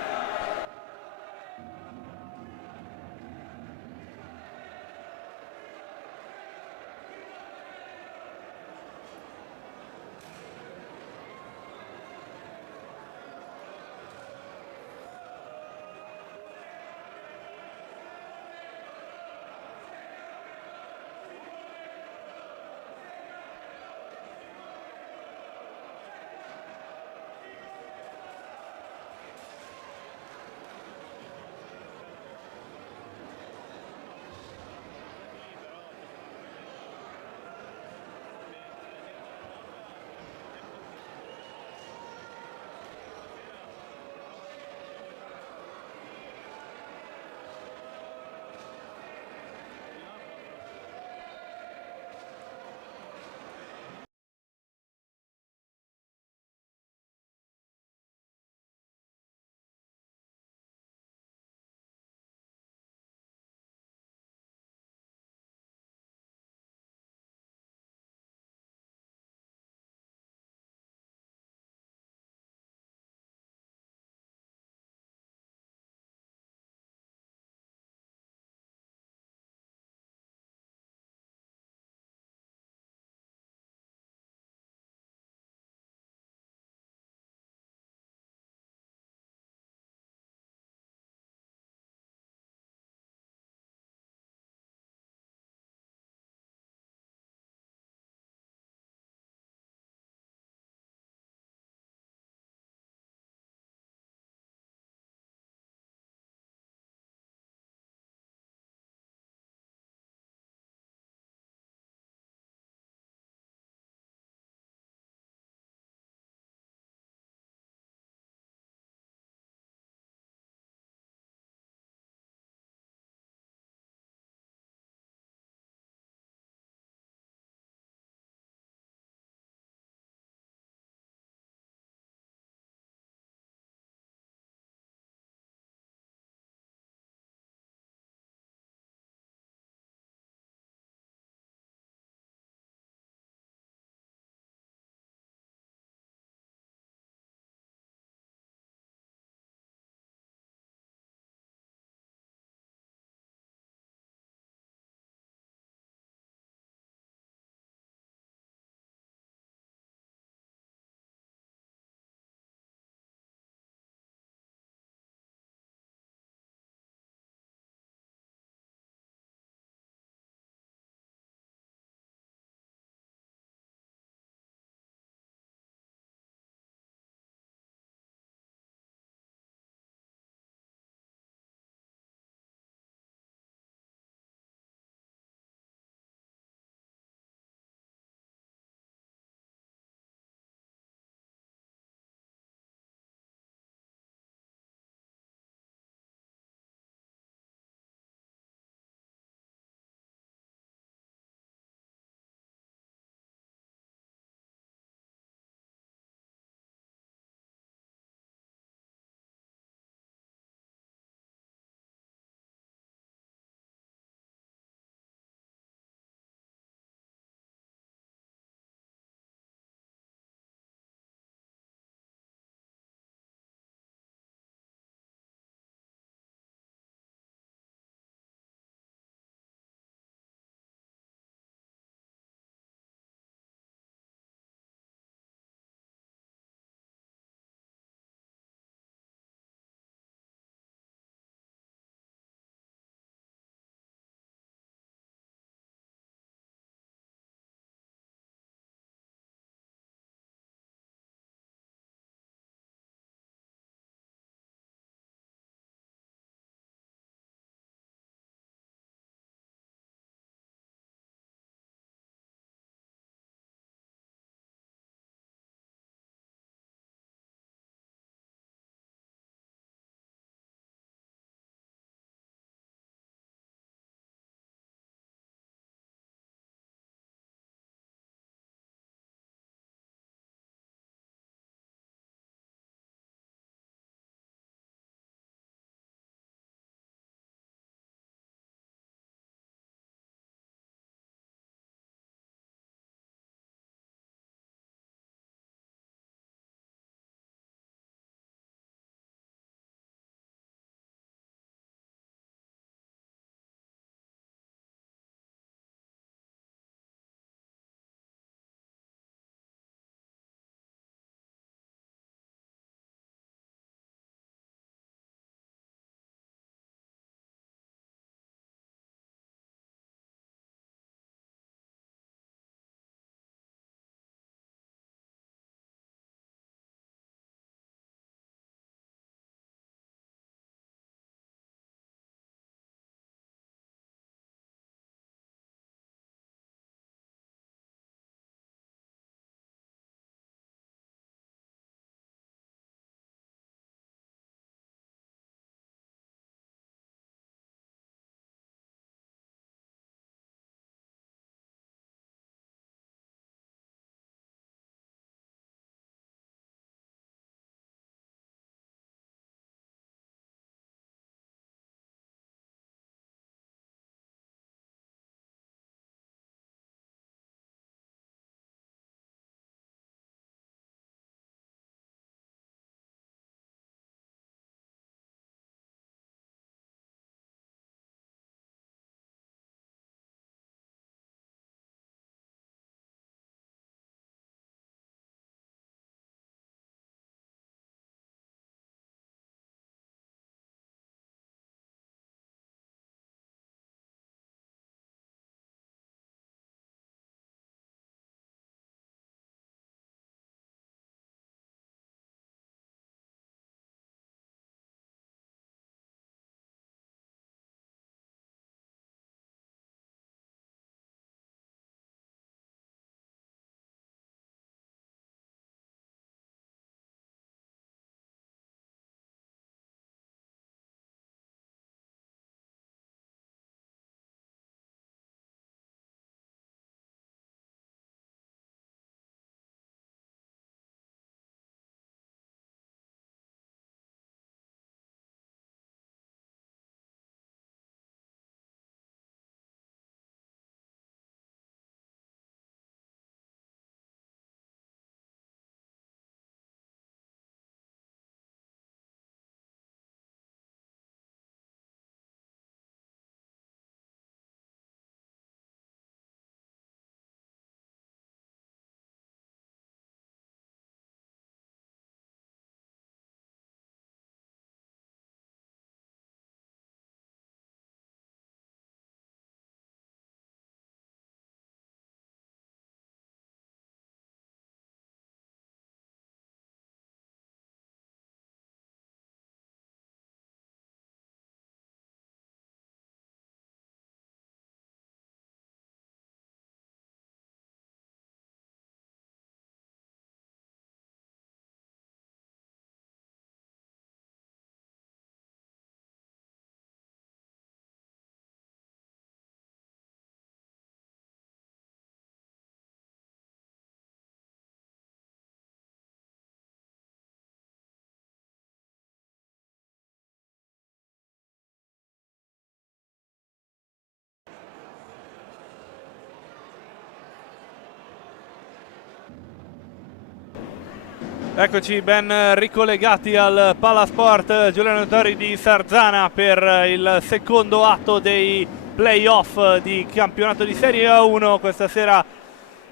Eccoci ben ricollegati al Palasport Giuliano Tori di Sarzana per il secondo atto dei playoff di campionato di Serie A1. Questa sera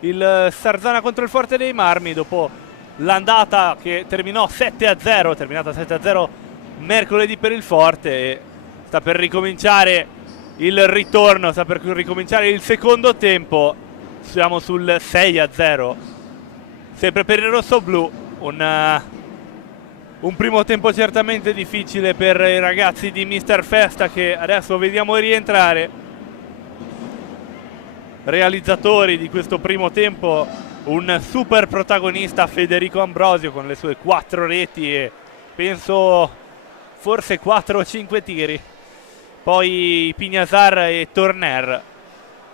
il Sarzana contro il Forte dei Marmi, dopo l'andata che terminò 7-0, terminata 7-0 mercoledì per il Forte, e sta per ricominciare il ritorno, sta per ricominciare il secondo tempo. Siamo sul 6-0 sempre per il rossoblu. Un primo tempo certamente difficile per i ragazzi di Mister Festa, che adesso vediamo rientrare. Realizzatori di questo primo tempo un super protagonista, Federico Ambrosio, con le sue 4 reti e penso forse 4 o 5 tiri. Poi Pignasar e Torner.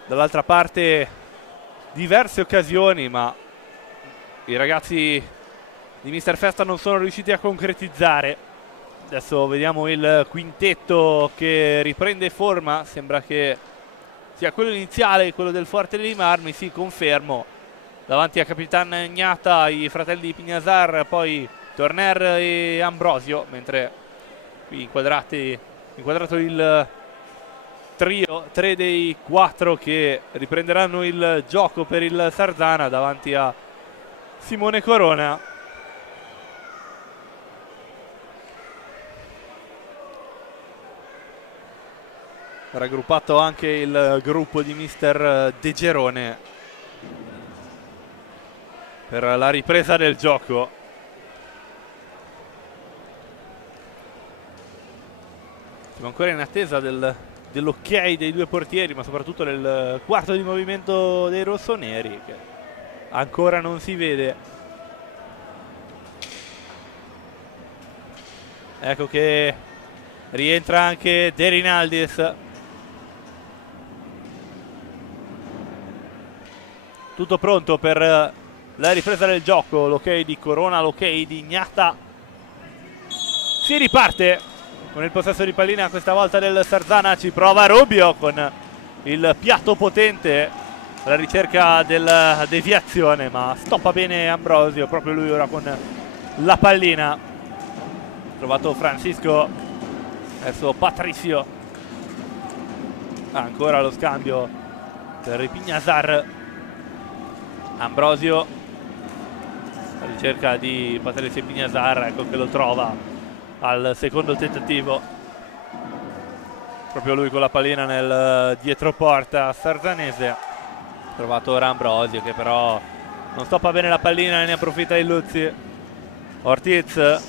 Dall'altra parte diverse occasioni, ma i ragazzi di Mister Festa non sono riusciti a concretizzare. Adesso vediamo il quintetto che riprende forma. Sembra che sia quello iniziale, quello del Forte dei Marmi. Sì, confermo. Davanti a Capitan Gnata i fratelli Pignasar, poi Torner e Ambrosio, mentre qui inquadrato il trio, 3 dei 4 che riprenderanno il gioco per il Sarzana davanti a Simone Corona. Raggruppato anche il gruppo di Mister De Gerone per la ripresa del gioco. Siamo ancora in attesa dell'ok dei due portieri, ma soprattutto del quarto di movimento dei rossoneri, che ancora non si vede. Ecco che rientra anche De Rinaldis. Tutto pronto per la ripresa del gioco. L'ok di Corona, l'ok di Gnata. Si riparte con il possesso di pallina, questa volta del Sarzana. Ci prova Rubio con il piatto potente alla ricerca della deviazione, ma stoppa bene Ambrosio, proprio lui ora con la pallina. Trovato Francisco verso Patricio. Ancora lo scambio per i Pignasar. Ambrosio alla ricerca di Patricio Pignasar, ecco che lo trova al secondo tentativo. Proprio lui con la pallina nel dietroporta sarzanese. Trovato ora Ambrosio, che però non stoppa bene la pallina e ne approfitta il Luzzi. Ortiz,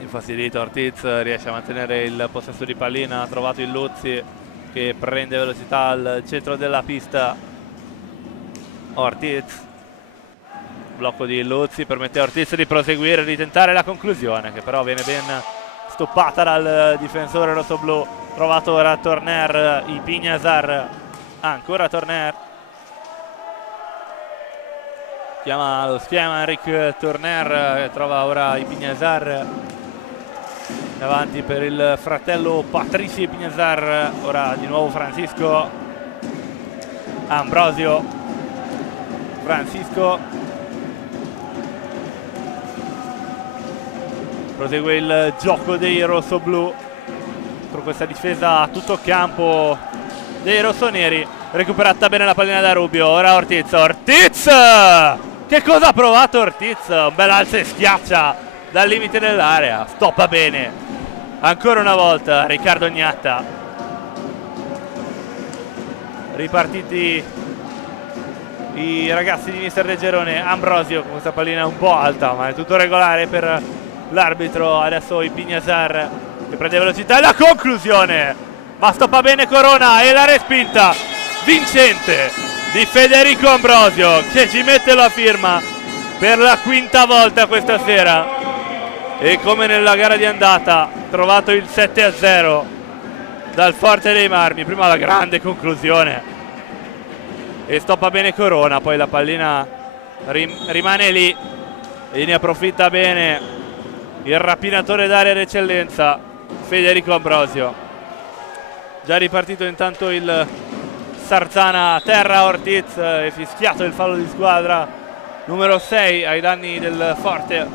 infastidito Ortiz, riesce a mantenere il possesso di pallina. Ha trovato il Luzzi, che prende velocità al centro della pista. Ortiz, blocco di Luzzi, permette a Ortiz di proseguire, di tentare la conclusione, che però viene ben stoppata dal difensore rossoblu. Trovato ora Torner, i Pignasar. Ancora Torner, chiama lo schema Enric Torner, trova ora i Pignasar davanti per il fratello Patricio Pignasar. Ora di nuovo Francisco. Ambrosio, Francisco, prosegue il gioco dei rossoblu contro questa difesa a tutto campo dei rossoneri. Recuperata bene la pallina da Rubio. Ora Ortiz, che cosa ha provato Ortiz? Un bel alza e schiaccia dal limite dell'area, stoppa bene ancora una volta Riccardo Gnata. Ripartiti i ragazzi di Mister De Gerone. Ambrosio con questa pallina un po' alta, ma è tutto regolare per l'arbitro. Adesso i Pignasar, che prende velocità e la conclusione, ma stoppa bene Corona, e la respinta vincente di Federico Ambrosio, che ci mette la firma per la quinta volta questa sera. E come nella gara di andata, trovato il 7-0 dal Forte dei Marmi. Prima la grande conclusione e stoppa bene Corona, poi la pallina rimane lì e ne approfitta bene il rapinatore d'area d'eccellenza Federico Ambrosio. Già ripartito intanto il Sarzana a terra. Ortiz, è fischiato il fallo di squadra numero 6 ai danni del Forte.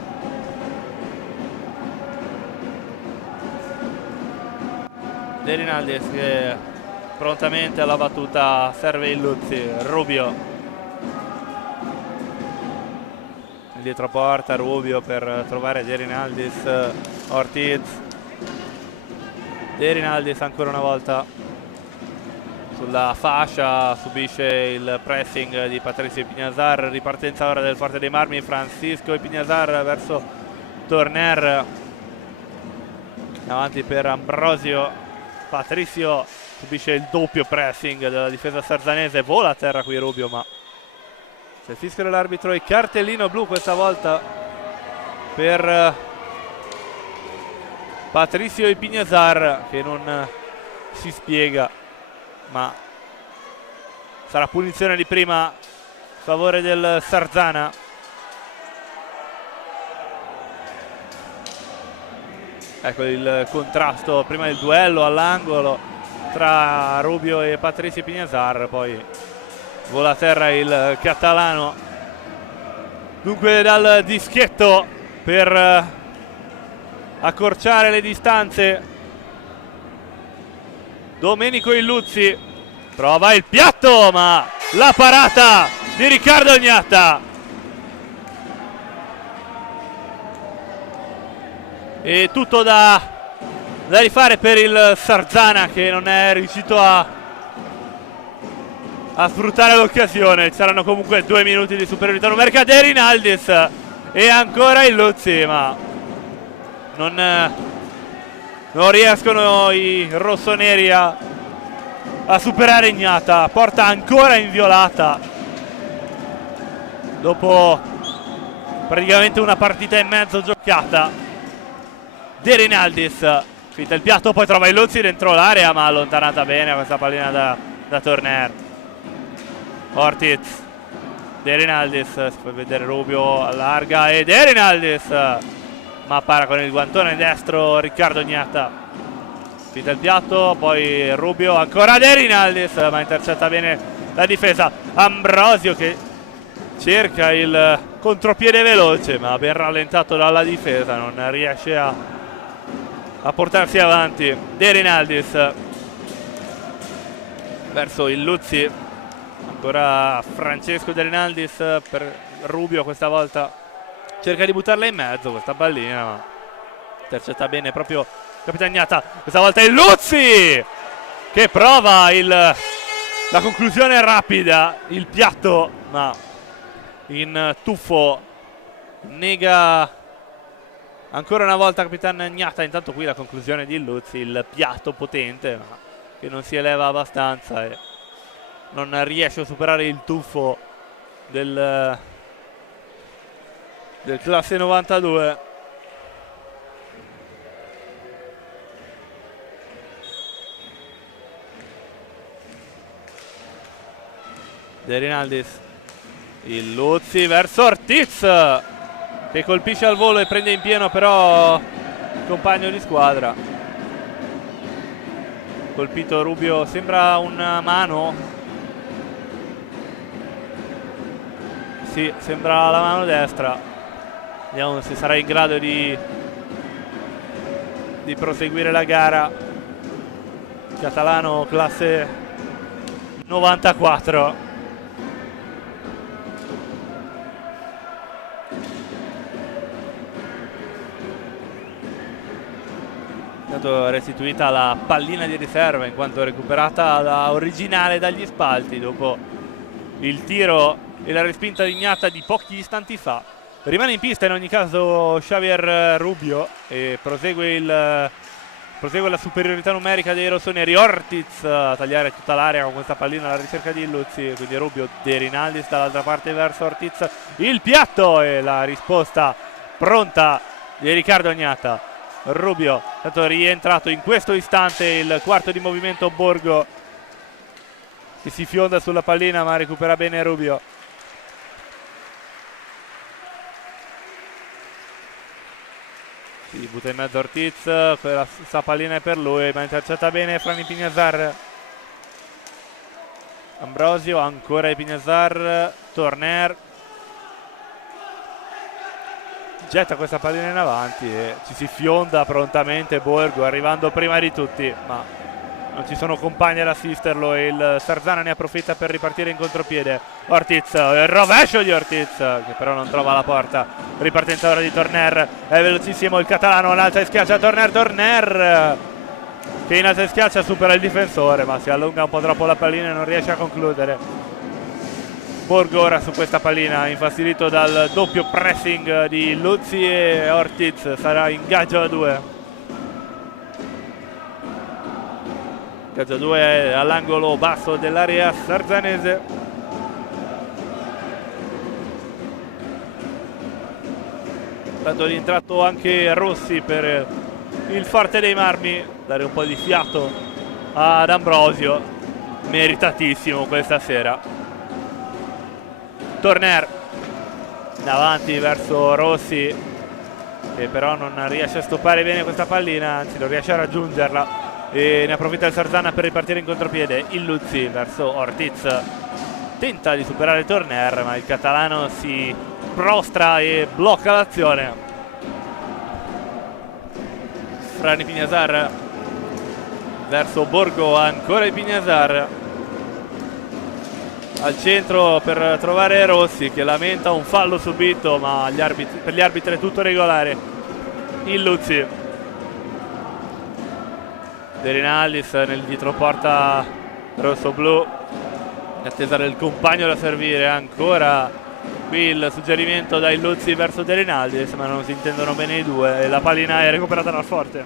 De Rinaldis che prontamente alla battuta serve il Luzzi. Rubio dietro porta, Rubio per trovare De Rinaldis. Ortiz, De Rinaldis ancora una volta sulla fascia, subisce il pressing di Patricio Ipiñazar. Ripartenza ora del Forte dei Marmi. Francisco Ipiñazar verso Torner, avanti per Ambrosio. Patricio subisce il doppio pressing della difesa sarzanese, vola a terra qui Rubio, ma c'è il fischio dell'arbitro e cartellino blu questa volta per Patricio Ipiñazar, che non si spiega, ma sarà punizione di prima a favore del Sarzana. Ecco il contrasto prima del duello all'angolo tra Rubio e Patricio Ipiñazar, poi vola a terra il catalano. Dunque dal dischetto per accorciare le distanze Domenico Illuzzi prova il piatto, ma la parata di Riccardo Ognata e tutto da rifare per il Sarzana, che non è riuscito a sfruttare l'occasione. Saranno comunque 2 minuti di superiorità numerica. De Rinaldis e ancora Illuzzi, ma non riescono i rossoneri a superare Ignata. Porta ancora inviolata dopo praticamente una partita e mezzo giocata. De Rinaldis finta il piatto, poi trova Illuzzi dentro l'area, ma allontanata bene questa pallina da Torner. Ortiz, De Rinaldis, si può vedere Rubio allarga e De Rinaldis, ma para con il guantone destro Riccardo Ognata. Finta il piatto, poi Rubio, ancora De Rinaldis, ma intercetta bene la difesa. Ambrosio che cerca il contropiede veloce, ma ben rallentato dalla difesa, non riesce a portarsi avanti. De Rinaldis verso Illuzzi, ancora Francesco De Rinaldis per Rubio, questa volta cerca di buttarla in mezzo questa pallina, ma intercetta bene proprio Capitagnata. Questa volta Illuzzi che prova la conclusione rapida, il piatto, ma in tuffo nega ancora una volta Capitagnata. Intanto qui la conclusione di Illuzzi, il piatto potente, ma che non si eleva abbastanza e non riesce a superare il tuffo del classe 92. De Rinaldis, Illuzzi verso Ortiz che colpisce al volo e prende in pieno però il compagno di squadra. Colpito Rubio, sembra una mano. Sì, sembra la mano destra. Vediamo se sarà in grado di proseguire la gara. Catalano classe 94. Restituita la pallina di riserva in quanto recuperata da originale dagli spalti dopo il tiro e la respinta di Ignata di pochi istanti fa. Rimane in pista in ogni caso Xavier Rubio e prosegue la superiorità numerica dei rossoneri. Ortiz a tagliare tutta l'area con questa pallina alla ricerca di Illuzzi, quindi Rubio. De Rinaldis dall'altra parte verso Ortiz, il piatto e la risposta pronta di Riccardo Ognata. Rubio, tanto rientrato in questo istante il quarto di movimento Borgo, che si fionda sulla pallina ma recupera bene Rubio. Si butta in mezzo Ortiz, questa pallina è per lui, ma intercetta bene Fran Ipiñazar. Ambrosio, ancora Ipiñazar, Torner, getta questa pallina in avanti e ci si fionda prontamente Borgo, arrivando prima di tutti, ma non ci sono compagni ad assisterlo e il Sarzana ne approfitta per ripartire in contropiede. Ortiz, il rovescio di Ortiz che però non trova la porta. Ripartenza ora di Torner, è velocissimo il catalano, l'alta e schiaccia Torner che in alta e schiaccia supera il difensore, ma si allunga un po' troppo la pallina e non riesce a concludere. Borgo ora su questa pallina, infastidito dal doppio pressing di Luzzi, e Ortiz sarà in gaggio a 2. Gaggio 2 all'angolo basso dell'area sarzanese. Dando l'intratto anche Rossi per il Forte dei Marmi, dare un po' di fiato ad Ambrosio, meritatissimo questa sera. Torner davanti verso Rossi, che però non riesce a stoppare bene questa pallina, anzi non riesce a raggiungerla, e ne approfitta il Sarzana per ripartire in contropiede. Il Luzzi verso Ortiz, tenta di superare Torner, ma il catalano si prostra e blocca l'azione. Frani Pignasar verso Borgo, ancora il Pignasar al centro per trovare Rossi, che lamenta un fallo subito, ma per gli arbitri è tutto regolare. Il Luzzi, De Rinaldis nel dietroporta rosso-blu, in attesa del compagno da servire. Ancora qui il suggerimento dai Luzzi verso De Rinaldis, ma non si intendono bene i due e la pallina è recuperata dal Forte.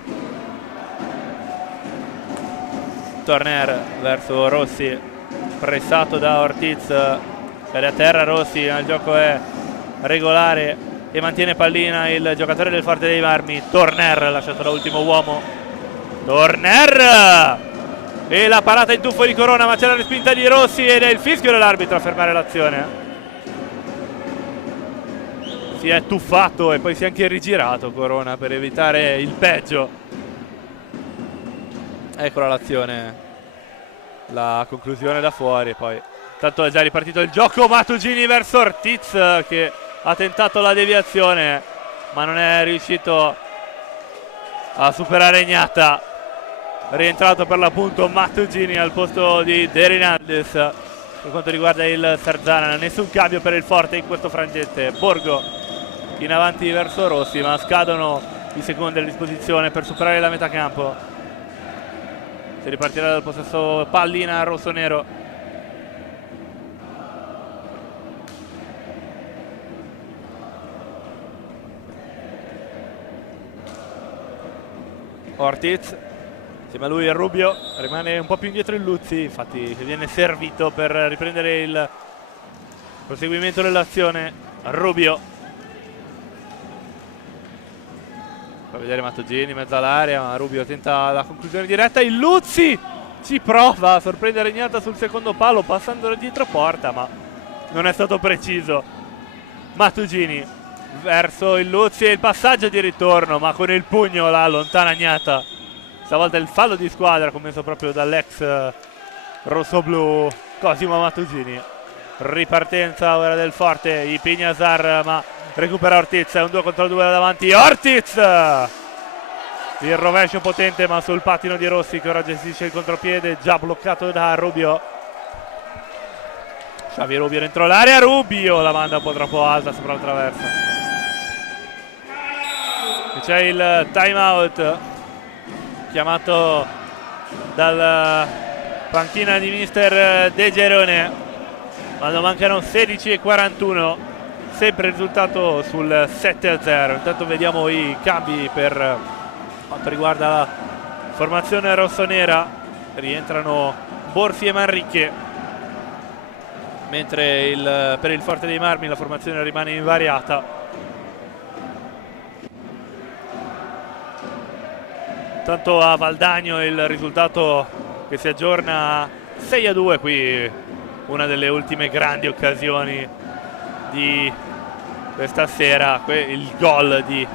Torner verso Rossi, pressato da Ortiz, cade a terra Rossi, ma il gioco è regolare e mantiene pallina il giocatore del Forte dei Marmi. Torner lasciato da ultimo uomo. Torner e la parata in tuffo di Corona, ma c'è la respinta di Rossi ed è il fischio dell'arbitro a fermare l'azione. Si è tuffato e poi si è anche rigirato Corona per evitare il peggio. Eccola l'azione, la conclusione da fuori. Poi tanto è già ripartito il gioco. Matugini verso Ortiz, che ha tentato la deviazione ma non è riuscito a superare Ignata. Rientrato per l'appunto Matugini al posto di De Rinaldis. Per quanto riguarda il Sarzana, nessun cambio per il Forte in questo frangente. Borgo in avanti verso Rossi, ma scadono i secondi a disposizione per superare la metà campo. Si ripartirà dal possesso pallina rosso-nero. Ortiz, insieme a lui il Rubio, rimane un po' più indietro il Luzzi, infatti viene servito per riprendere il proseguimento dell'azione. Rubio, fa vedere Matugini in mezzo all'area, ma Rubio tenta la conclusione diretta. Il Luzzi ci prova a sorprendere Ignata sul secondo palo passando dietro porta, ma non è stato preciso. Matugini verso il Luzzi e il passaggio di ritorno, ma con il pugno la allontana Ignata. Stavolta il fallo di squadra commesso proprio dall'ex rossoblu Cosimo Matugini. Ripartenza ora del Forte, i Pignasar, ma recupera Ortiz, è un 2 contro 2 da davanti. Ortiz, il rovescio potente ma sul pattino di Rossi, che ora gestisce il contropiede, già bloccato da Rubio. Xavi Rubio dentro l'area, Rubio la manda un po' troppo alta sopra la traversa. E c'è il time out chiamato dal panchina di mister De Gerone quando mancano 16:41, sempre il risultato sul 7-0. Intanto vediamo i cambi per quanto riguarda la formazione rossonera. Rientrano Borsi e Manricche, mentre per il Forte dei Marmi la formazione rimane invariata. Tanto a Valdagno il risultato che si aggiorna a 6-2, qui una delle ultime grandi occasioni di questa sera, il gol di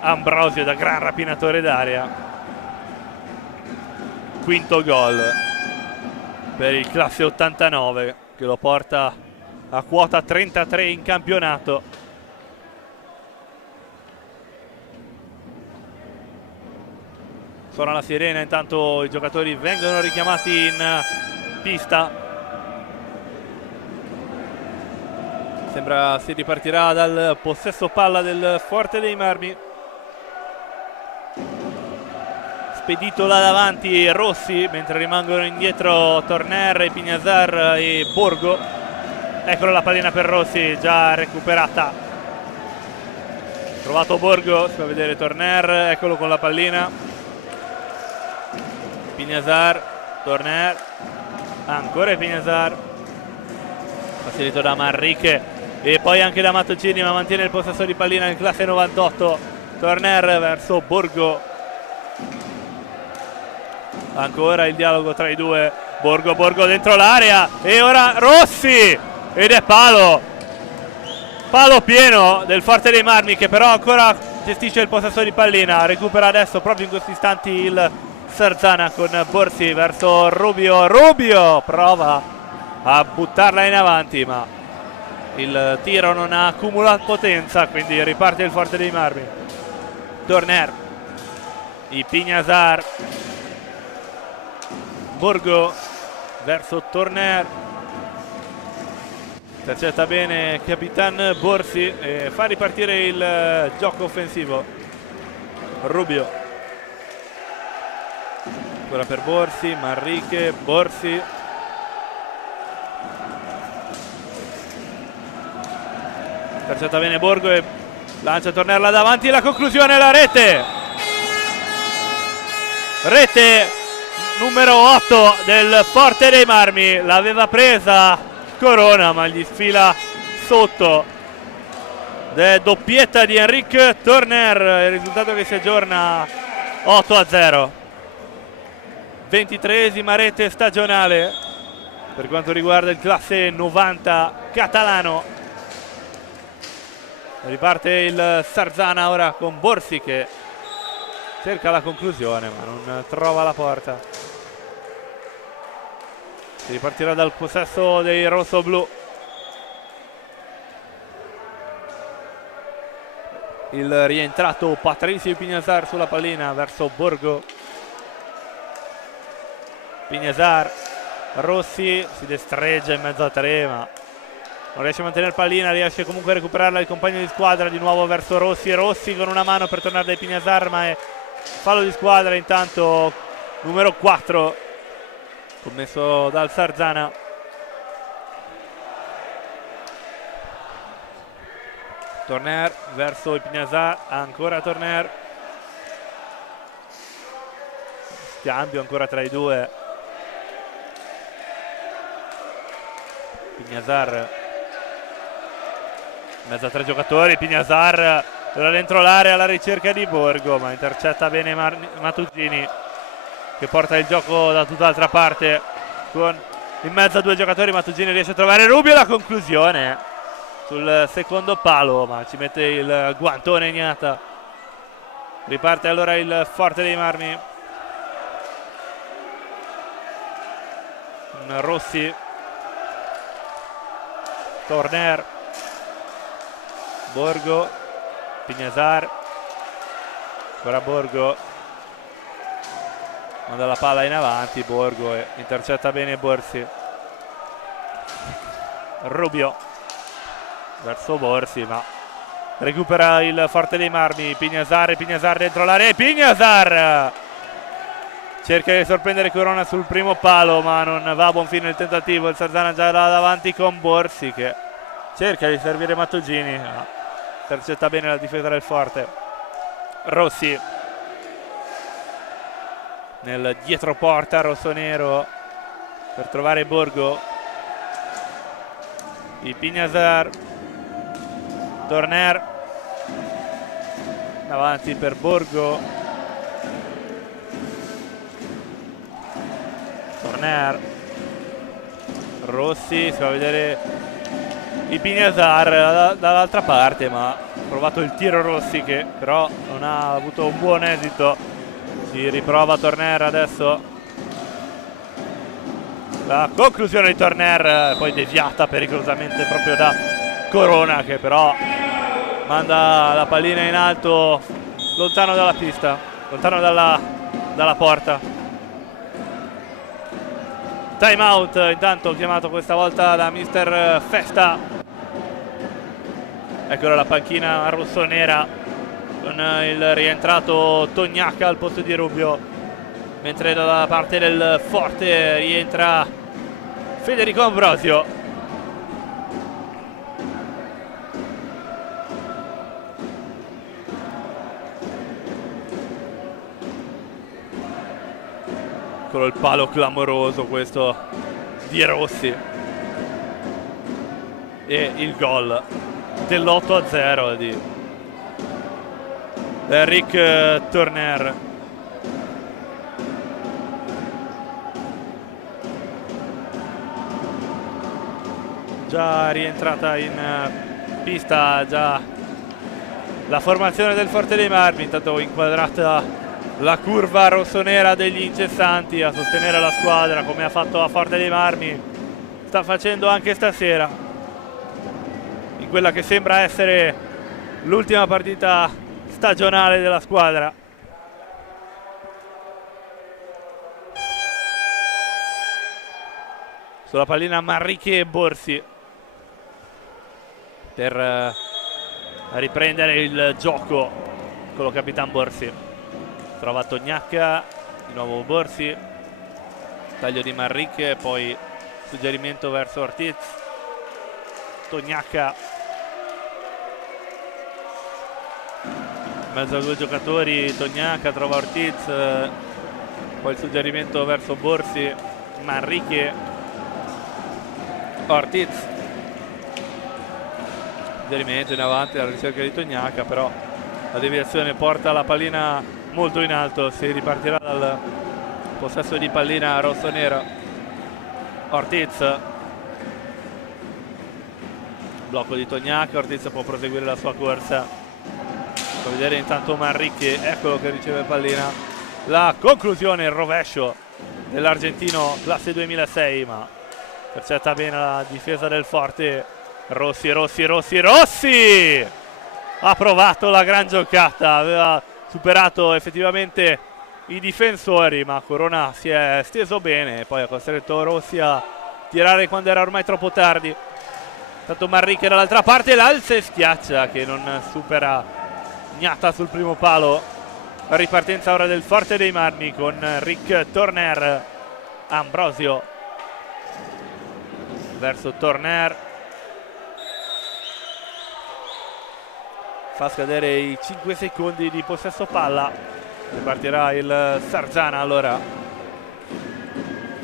Ambrosio da gran rapinatore d'area, quinto gol per il classe 89 che lo porta a quota 33 in campionato. Suona la sirena, intanto i giocatori vengono richiamati in pista. Sembra si ripartirà dal possesso palla del Forte dei Marmi. Spedito là davanti Rossi, mentre rimangono indietro Torner, Pignazar e Borgo. Eccolo la pallina per Rossi, già recuperata. Trovato Borgo, si fa vedere Torner, eccolo con la pallina. Pignazar, Torner, ancora Pignazar. Facilito da Manrique e poi anche da Mattocini, ma mantiene il possesso di pallina in classe 98. Torner verso Borgo. Ancora il dialogo tra i due. Borgo dentro l'area e ora Rossi ed è palo pieno del Forte dei Marmi, che però ancora gestisce il possesso di pallina. Recupera adesso proprio in questi istanti il Sarzana con Borsi verso Rubio prova a buttarla in avanti, ma il tiro non ha accumulato potenza, quindi riparte il Forte dei Marmi. Torner, i Pignazar, Borgo verso Torner, intercetta bene Capitan Borsi e fa ripartire il gioco offensivo. Rubio ancora per Borsi, Manrique, Borsi, intercetta bene Borgo e lancia Torner là davanti. La conclusione, la rete numero 8 del Forte dei Marmi. L'aveva presa Corona, ma gli sfila sotto. Doppietta di Enric Torner, il risultato che si aggiorna 8-0. 23esima rete stagionale per quanto riguarda il classe 90 catalano. Riparte il Sarzana ora con Borsi che cerca la conclusione ma non trova la porta. Si ripartirà dal possesso dei rossoblu. Il rientrato Patrizio Pignazar sulla pallina verso Borgo. Pignazar, Rossi si destreggia in mezzo a tre ma non riesce a mantenere pallina, riesce comunque a recuperarla il compagno di squadra. Di nuovo verso Rossi con una mano per tornare dai Pignazar, ma è fallo di squadra. Intanto numero 4 commesso dal Sarzana. Torner verso il Pignazar, ancora Torner, scambio ancora tra i due. Pignazar in mezzo a tre giocatori, Pignazar da dentro l'area alla ricerca di Borgo, ma intercetta bene Matugini che porta il gioco da tutt'altra parte. Con in mezzo a due giocatori Matugini riesce a trovare Rubio. La conclusione sul secondo palo, ma ci mette il guantone Ignata. Riparte allora il Forte dei Marmi. Rossi, Torner, Borgo, Pignazar, ancora Borgo, manda la palla in avanti Borgo e intercetta bene Borsi. Rubio verso Borsi, ma recupera il Forte dei Marmi. Pignazar dentro l'area e Pignazar cerca di sorprendere Corona sul primo palo, ma non va a buon fine il tentativo. Il Sarzana già là davanti con Borsi che cerca di servire Mattugini, ma intercetta bene la difesa del Forte. Rossi nel dietroporta rossonero per trovare Borgo. I Pignazar, Torner davanti per Borgo. Torner, Rossi, si va a vedere i Pignazar dall'altra parte, ma ha provato il tiro Rossi che però non ha avuto un buon esito. Si riprova Torner adesso. La conclusione di Torner poi deviata pericolosamente proprio da Corona, che però manda la pallina in alto lontano dalla pista, lontano dalla dalla porta. Time out intanto chiamato questa volta da mister Festa. Eccola la panchina rossonera con il rientrato Tognacca al posto di Rubio, mentre dalla parte del Forte rientra Federico Ambrosio. Eccolo il palo clamoroso questo di Rossi e il gol dell'8-0 di Eric Turner. Già rientrata in pista già la formazione del Forte dei Marmi, intanto inquadrata la curva rossonera degli incessanti a sostenere la squadra come ha fatto a Forte dei Marmi, sta facendo anche stasera in quella che sembra essere l'ultima partita stagionale della squadra. Sulla pallina Manrique e Borsi per riprendere il gioco con lo Capitan Borsi. Trova Tognacca, di nuovo Borsi, taglio di Manrique, poi suggerimento verso Ortiz. Tognacca in mezzo a due giocatori, Tognacca trova Ortiz, poi il suggerimento verso Borsi, Manrique, Ortiz, suggerimento in avanti alla ricerca di Tognacca, però la deviazione porta la pallina molto in alto, si ripartirà dal possesso di pallina rossonera. Ortiz, blocco di Tognacca, Ortiz può proseguire la sua corsa. Fa vedere intanto Manrique, eccolo che riceve pallina. La conclusione, il rovescio dell'argentino classe 2006, ma intercetta bene la difesa del Forte. Rossi ha provato la gran giocata, aveva superato effettivamente i difensori, ma Corona si è steso bene e poi ha costretto Rossi a tirare quando era ormai troppo tardi. Tanto Manrique dall'altra parte, l'alza e schiaccia che non supera Gnata sul primo palo. La ripartenza ora del Forte dei Marmi con Rick Turner. Ambrosio verso Turner, fa scadere i 5 secondi di possesso palla, ripartirà il Sarzana. Allora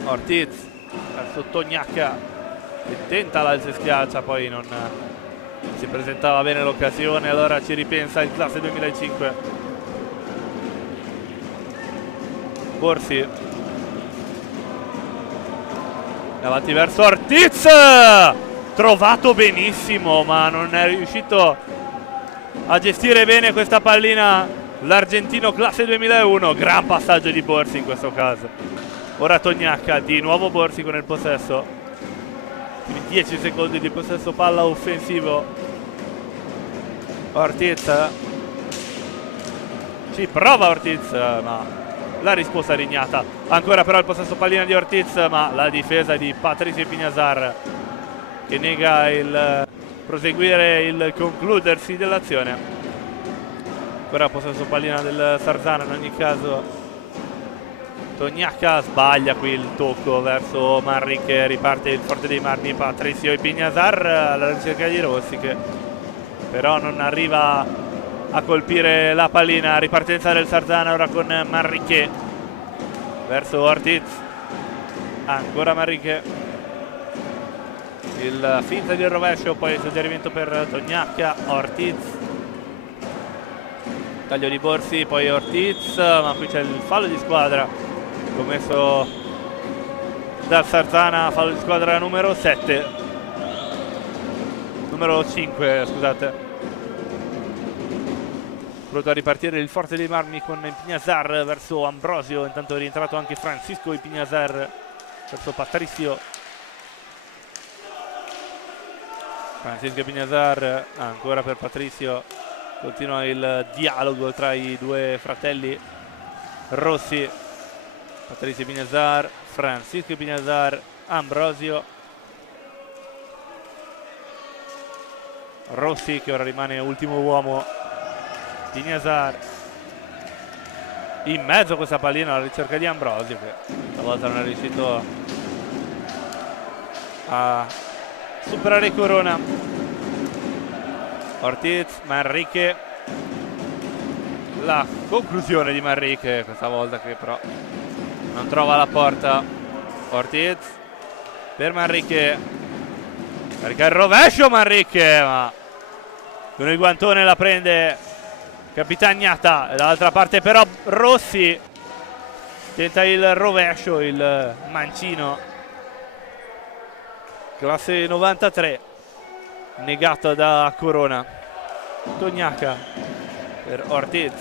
Ortiz verso Tognacca che tenta l'alza e schiaccia, poi non si presentava bene l'occasione, allora ci ripensa il classe 2005. Borsi davanti verso Ortiz, trovato benissimo ma non è riuscito a gestire bene questa pallina l'argentino classe 2001. Gran passaggio di Borsi in questo caso. Ora Tognacca, di nuovo Borsi con il possesso, 10 secondi di possesso palla offensivo. Ortiz, ci prova Ortiz ma la risposta rignata. Ancora però il possesso pallina di Ortiz, ma la difesa di Patricio Ipiñazar che nega il proseguire, il concludersi dell'azione. Ancora possesso pallina del Sarzana, in ogni caso Tognacca sbaglia qui il tocco verso Manrique, riparte il Forte dei Marmi. Patricio Ipiñazar alla ricerca di Rossi che però non arriva a colpire la pallina. Ripartenza del Sarzana ora con Manrique verso Ortiz, ancora Manrique, il finta di rovescio, poi il suggerimento per Tognacca. Ortiz, taglio di Borsi, poi Ortiz, ma qui c'è il fallo di squadra commesso dal Sarzana, fallo di squadra numero 7, numero 5 scusate. Pronto a ripartire il Forte dei Marmi con Ipiñazar verso Ambrosio, intanto è rientrato anche Francisco Ipiñazar verso Patricio. Francisco Ipiñazar ancora per Patricio, continua il dialogo tra i due fratelli. Rossi, Patrizio Pignazar, Francisco Pignazar, Ambrosio, Rossi che ora rimane ultimo uomo, Pignazar in mezzo a questa pallina alla ricerca di Ambrosio, che stavolta non è riuscito a superare Corona. Ortiz, Manrique, la conclusione di Manrique questa volta, che però non trova la porta. Ortiz per Manrique, carica il rovescio Manrique, ma con il guantone la prende Capitagnata. Dall'altra parte però Rossi tenta il rovescio, il mancino, classe 93, negato da Corona. Tognaca per Ortiz,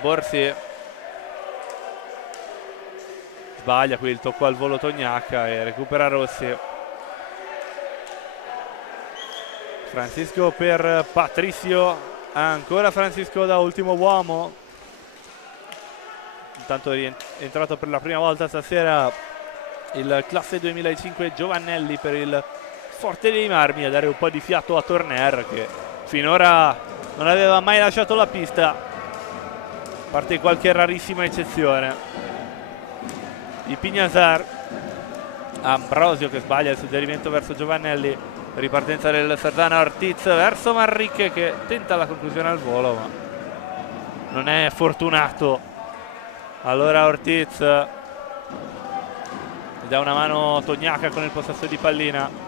Borsi sbaglia qui il tocco al volo Tognaca e recupera Rossi. Francisco per Patrizio, ancora Francisco da ultimo uomo. Intanto è entrato per la prima volta stasera il classe 2005 Giovannelli per il Forte dei Marmi, a dare un po' di fiato a Torner, che finora non aveva mai lasciato la pista, a parte qualche rarissima eccezione. Di Pignazar, Ambrosio che sbaglia il suggerimento verso Giovannelli, ripartenza del Sarzana. Ortiz verso Manrique che tenta la conclusione al volo ma non è fortunato. Allora Ortiz dà una mano Tognaca con il possesso di pallina.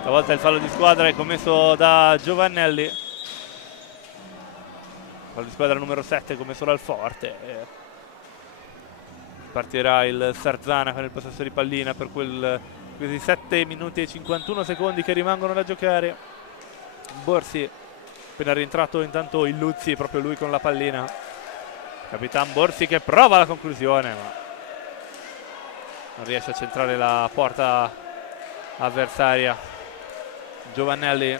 Stavolta il fallo di squadra è commesso da Giovannelli, fallo di squadra numero 7 commesso dal Forte. Partirà il Sarzana con il possesso di pallina per questi 7 minuti e 51 secondi che rimangono da giocare. Borsi appena rientrato, intanto il Luzzi, proprio lui con la pallina. Capitan Borsi che prova la conclusione ma non riesce a centrare la porta avversaria. Giovannelli,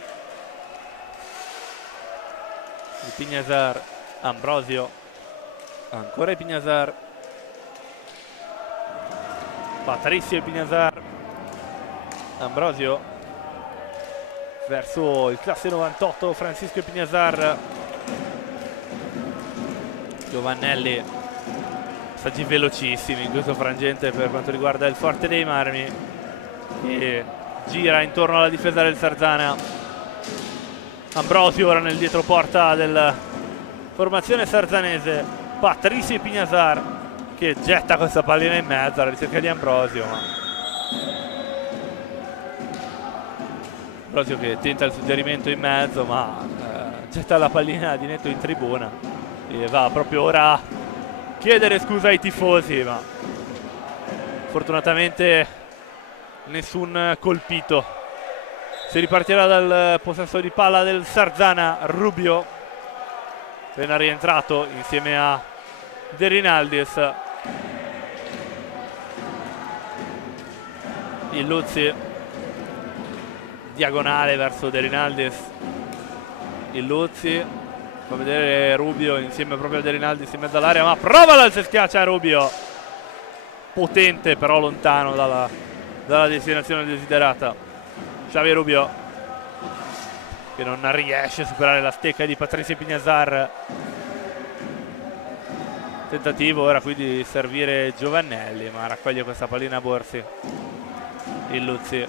di Pignazar, Ambrosio, ancora Pignazar, Patrizio Pignazar, Ambrosio verso il classe 98 Francisco Pignazar. Giovannelli, passaggi velocissimi in questo frangente per quanto riguarda il Forte dei Marmi, che gira intorno alla difesa del Sarzana. Ambrosio ora nel dietroporta della formazione sarzanese. Patrizio Pignazar che getta questa pallina in mezzo alla ricerca di Ambrosio, ma Ambrosio che tenta il suggerimento in mezzo ma getta la pallina di netto in tribuna e va proprio ora a chiedere scusa ai tifosi, ma fortunatamente nessun colpito. Si ripartirà dal possesso di palla del Sarzana. Rubio appena rientrato insieme a De Rinaldis. Il Luzzi diagonale verso De Rinaldis. Il Luzzi fa vedere Rubio insieme proprio a De Rinaldis in mezzo all'area, ma prova l'alza e schiaccia Rubio, potente però lontano dalla destinazione desiderata. Xavi Rubio che non riesce a superare la stecca di Patrizio Pignazar. Tentativo ora qui di servire Giovannelli, ma raccoglie questa pallina Borsi. Il Luzzi,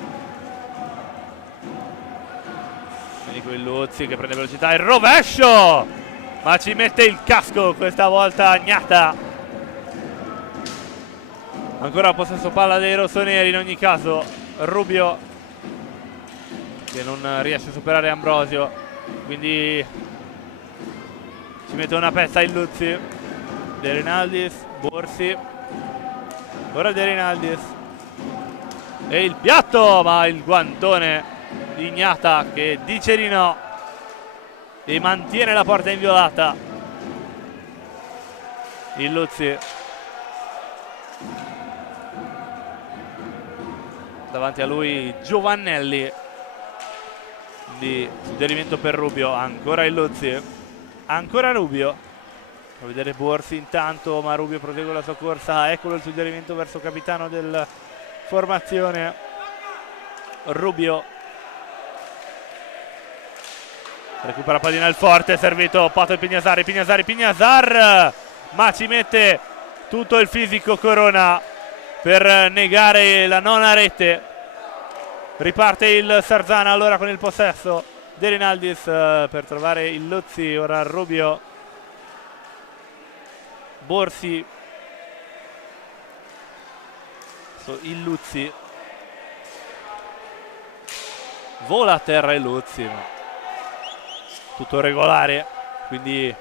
il Luzzi che prende velocità, il rovescio, ma ci mette il casco questa volta Gnata. Ancora possesso palla dei rossoneri in ogni caso. Rubio che non riesce a superare Ambrosio, quindi ci mette una pezza il Luzzi. De Rinaldis, Borsi, ora De Rinaldis e il piatto, ma il guantone di Gnata che dice di no e mantiene la porta inviolata. Il Luzzi davanti a lui Giovannelli, quindi suggerimento per Rubio. Ancora il Luzzi, ancora Rubio, a vedere Borsi intanto, ma Rubio prosegue la sua corsa. Eccolo il suggerimento verso capitano della formazione, Rubio recupera pallina il forte, servito Pato e Pignasar, ma ci mette tutto il fisico Corona per negare la nona rete. Riparte il Sarzana allora con il possesso. De Rinaldis per trovare il Luzzi, ora Rubio, Borsi, il Luzzi, vola a terra il Luzzi, ma tutto regolare, quindi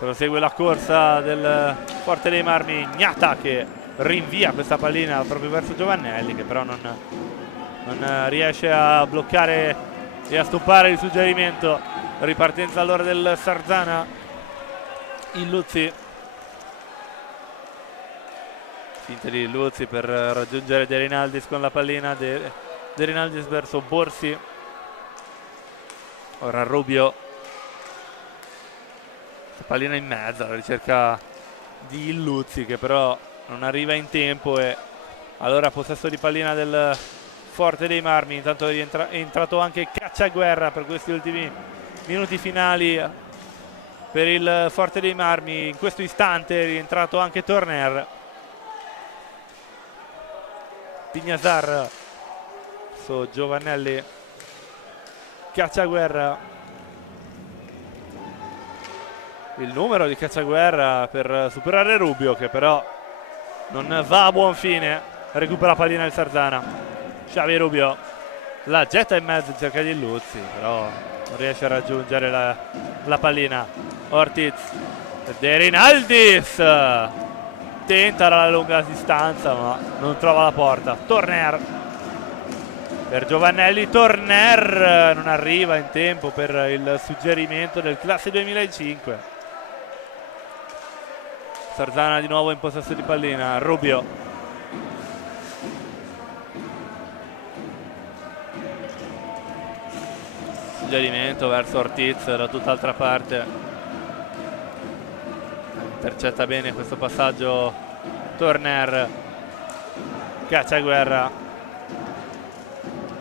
prosegue la corsa del Forte dei Marmi. Gnata che rinvia questa pallina proprio verso Giovannelli, che però non riesce a bloccare e a stoppare il suggerimento. Ripartenza allora del Sarzana, il Luzzi, finta di Luzzi per raggiungere De Rinaldis con la pallina. De Rinaldis verso Borsi, ora Rubio, pallina in mezzo alla ricerca di Luzzi, che però non arriva in tempo, e allora possesso di pallina del Forte dei Marmi. Intanto è entrato anche Cacciaguerra per questi ultimi minuti finali per il Forte dei Marmi. In questo istante è rientrato anche Torner. Pignasar su Giovannelli, Cacciaguerra, il numero di Cacciaguerra per superare Rubio, che però non va a buon fine. Recupera la pallina il Sarzana, Xavi Rubio la getta in mezzo in cerca di Luzzi, però non riesce a raggiungere la pallina. Ortiz, De Rinaldis tenta la lunga distanza ma non trova la porta. Torner per Giovannelli, Torner non arriva in tempo per il suggerimento del classe 2005. Sarzana di nuovo in possesso di pallina, Rubio, suggerimento verso Ortiz da tutt'altra parte, intercetta bene questo passaggio Torner. Cacciaguerra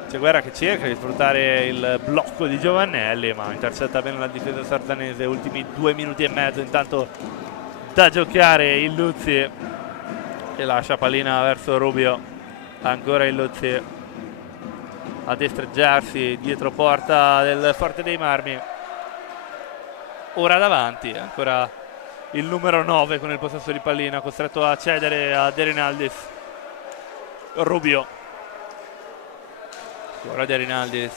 che cerca di sfruttare il blocco di Giovannelli, ma intercetta bene la difesa sarzanese. Ultimi 2 minuti e mezzo intanto da giocare. Il Luzzi che lascia pallina verso Rubio, ancora il Luzzi a destreggiarsi dietro porta del Forte dei Marmi. Ora davanti ancora il numero 9 con il possesso di pallina, costretto a cedere a De Rinaldis. Rubio, ora De Rinaldis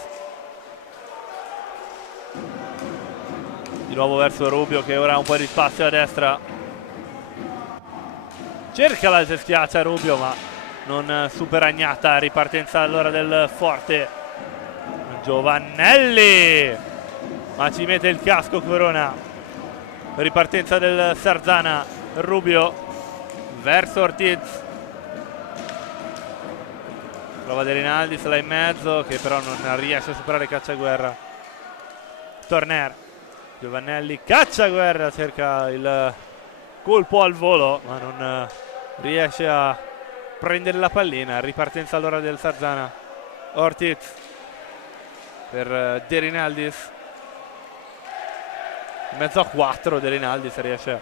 di nuovo verso Rubio, che ora ha un po' di spazio a destra, cerca la schiaccia Rubio ma non supera Gnata. Ripartenza allora del Forte, Giovannelli, ma ci mette il casco Corona. Ripartenza del Sarzana, Rubio verso Ortiz, prova De Rinaldis là in mezzo, che però non riesce a superare Cacciaguerra. Torner, Giovannelli, Cacciaguerra cerca il colpo al volo ma non riesce a prendere la pallina. Ripartenza allora del Sarzana, Ortiz per De Rinaldis, in mezzo a 4 De Rinaldis riesce a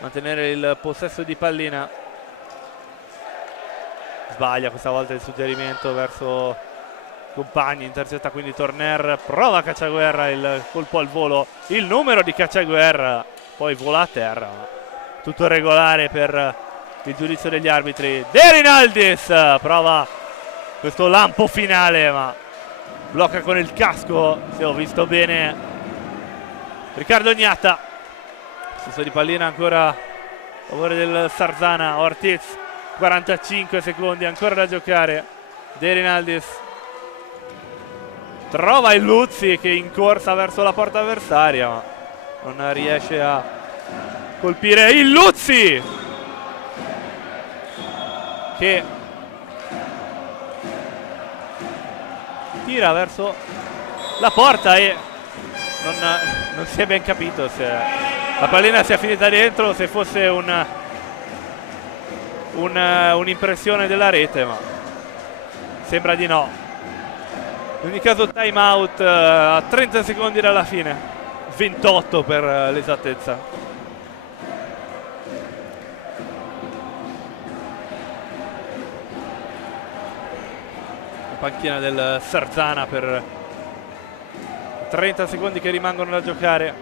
mantenere il possesso di pallina. Sbaglia questa volta il suggerimento verso compagni, intercetta quindi Torner, prova Cacciaguerra, il colpo al volo, il numero di Cacciaguerra poi vola a terra. Tutto regolare per il giudizio degli arbitri. De Rinaldis prova questo lampo finale ma blocca con il casco, se ho visto bene, Riccardo Gnata. Possesso di pallina ancora a favore del Sarzana. Ortiz, 45 secondi ancora da giocare. De Rinaldis trova il Luzzi che incorsa verso la porta avversaria ma non riesce a colpire il Luzzi, che tira verso la porta e non si è ben capito se la pallina sia finita dentro o se fosse un'impressione della rete, ma sembra di no. In ogni caso time out a 30 secondi dalla fine, 28 per l'esattezza. La panchina del Sarzana per 30 secondi che rimangono da giocare.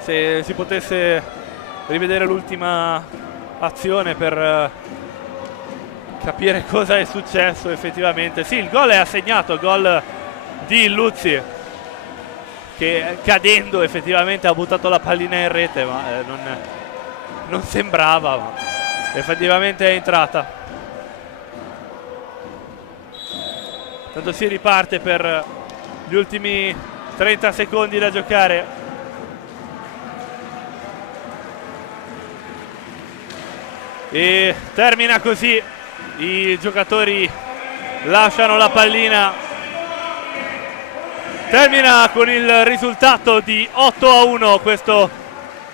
Se si potesse rivedere l'ultima azione per capire cosa è successo effettivamente. Sì, il gol è assegnato, il gol di Luzzi, che cadendo effettivamente ha buttato la pallina in rete, ma non sembrava, ma effettivamente è entrata. Tanto si riparte per gli ultimi 30 secondi da giocare. E termina così, i giocatori lasciano la pallina, termina con il risultato di 8-1 questo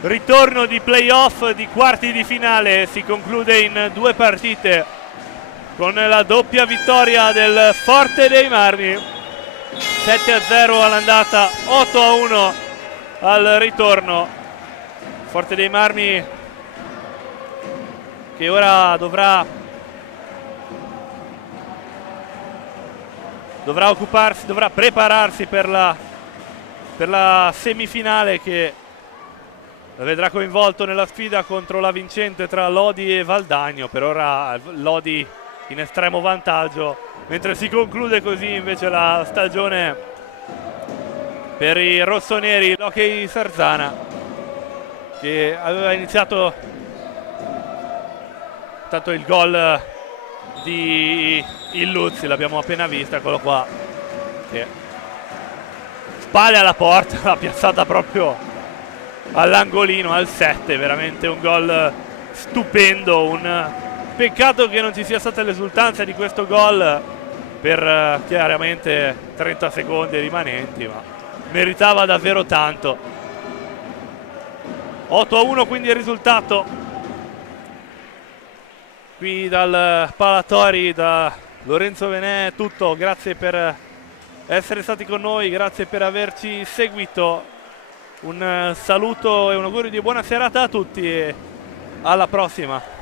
ritorno di playoff di quarti di finale. Si conclude in 2 partite con la doppia vittoria del Forte dei Marmi, 7-0 all'andata, 8-1 al ritorno. Forte dei Marmi che ora dovrà occuparsi, dovrà prepararsi per la semifinale, che vedrà coinvolto nella sfida contro la vincente tra Lodi e Valdagno. Per ora Lodi in estremo vantaggio, mentre si conclude così invece la stagione per i rossoneri. L'Hockey Sarzana, che aveva iniziato tanto il gol di Illuzzi, l'abbiamo appena visto, eccolo qua, che spalle alla porta, l'ha piazzata proprio all'angolino, al 7, veramente un gol stupendo. Un peccato che non ci sia stata l'esultanza di questo gol per chiaramente 30 secondi rimanenti, ma meritava davvero tanto. 8-1 quindi il risultato. Qui dal Palatori, da Lorenzo Venè è tutto. Grazie per essere stati con noi, grazie per averci seguito. Un saluto e un augurio di buona serata a tutti e alla prossima.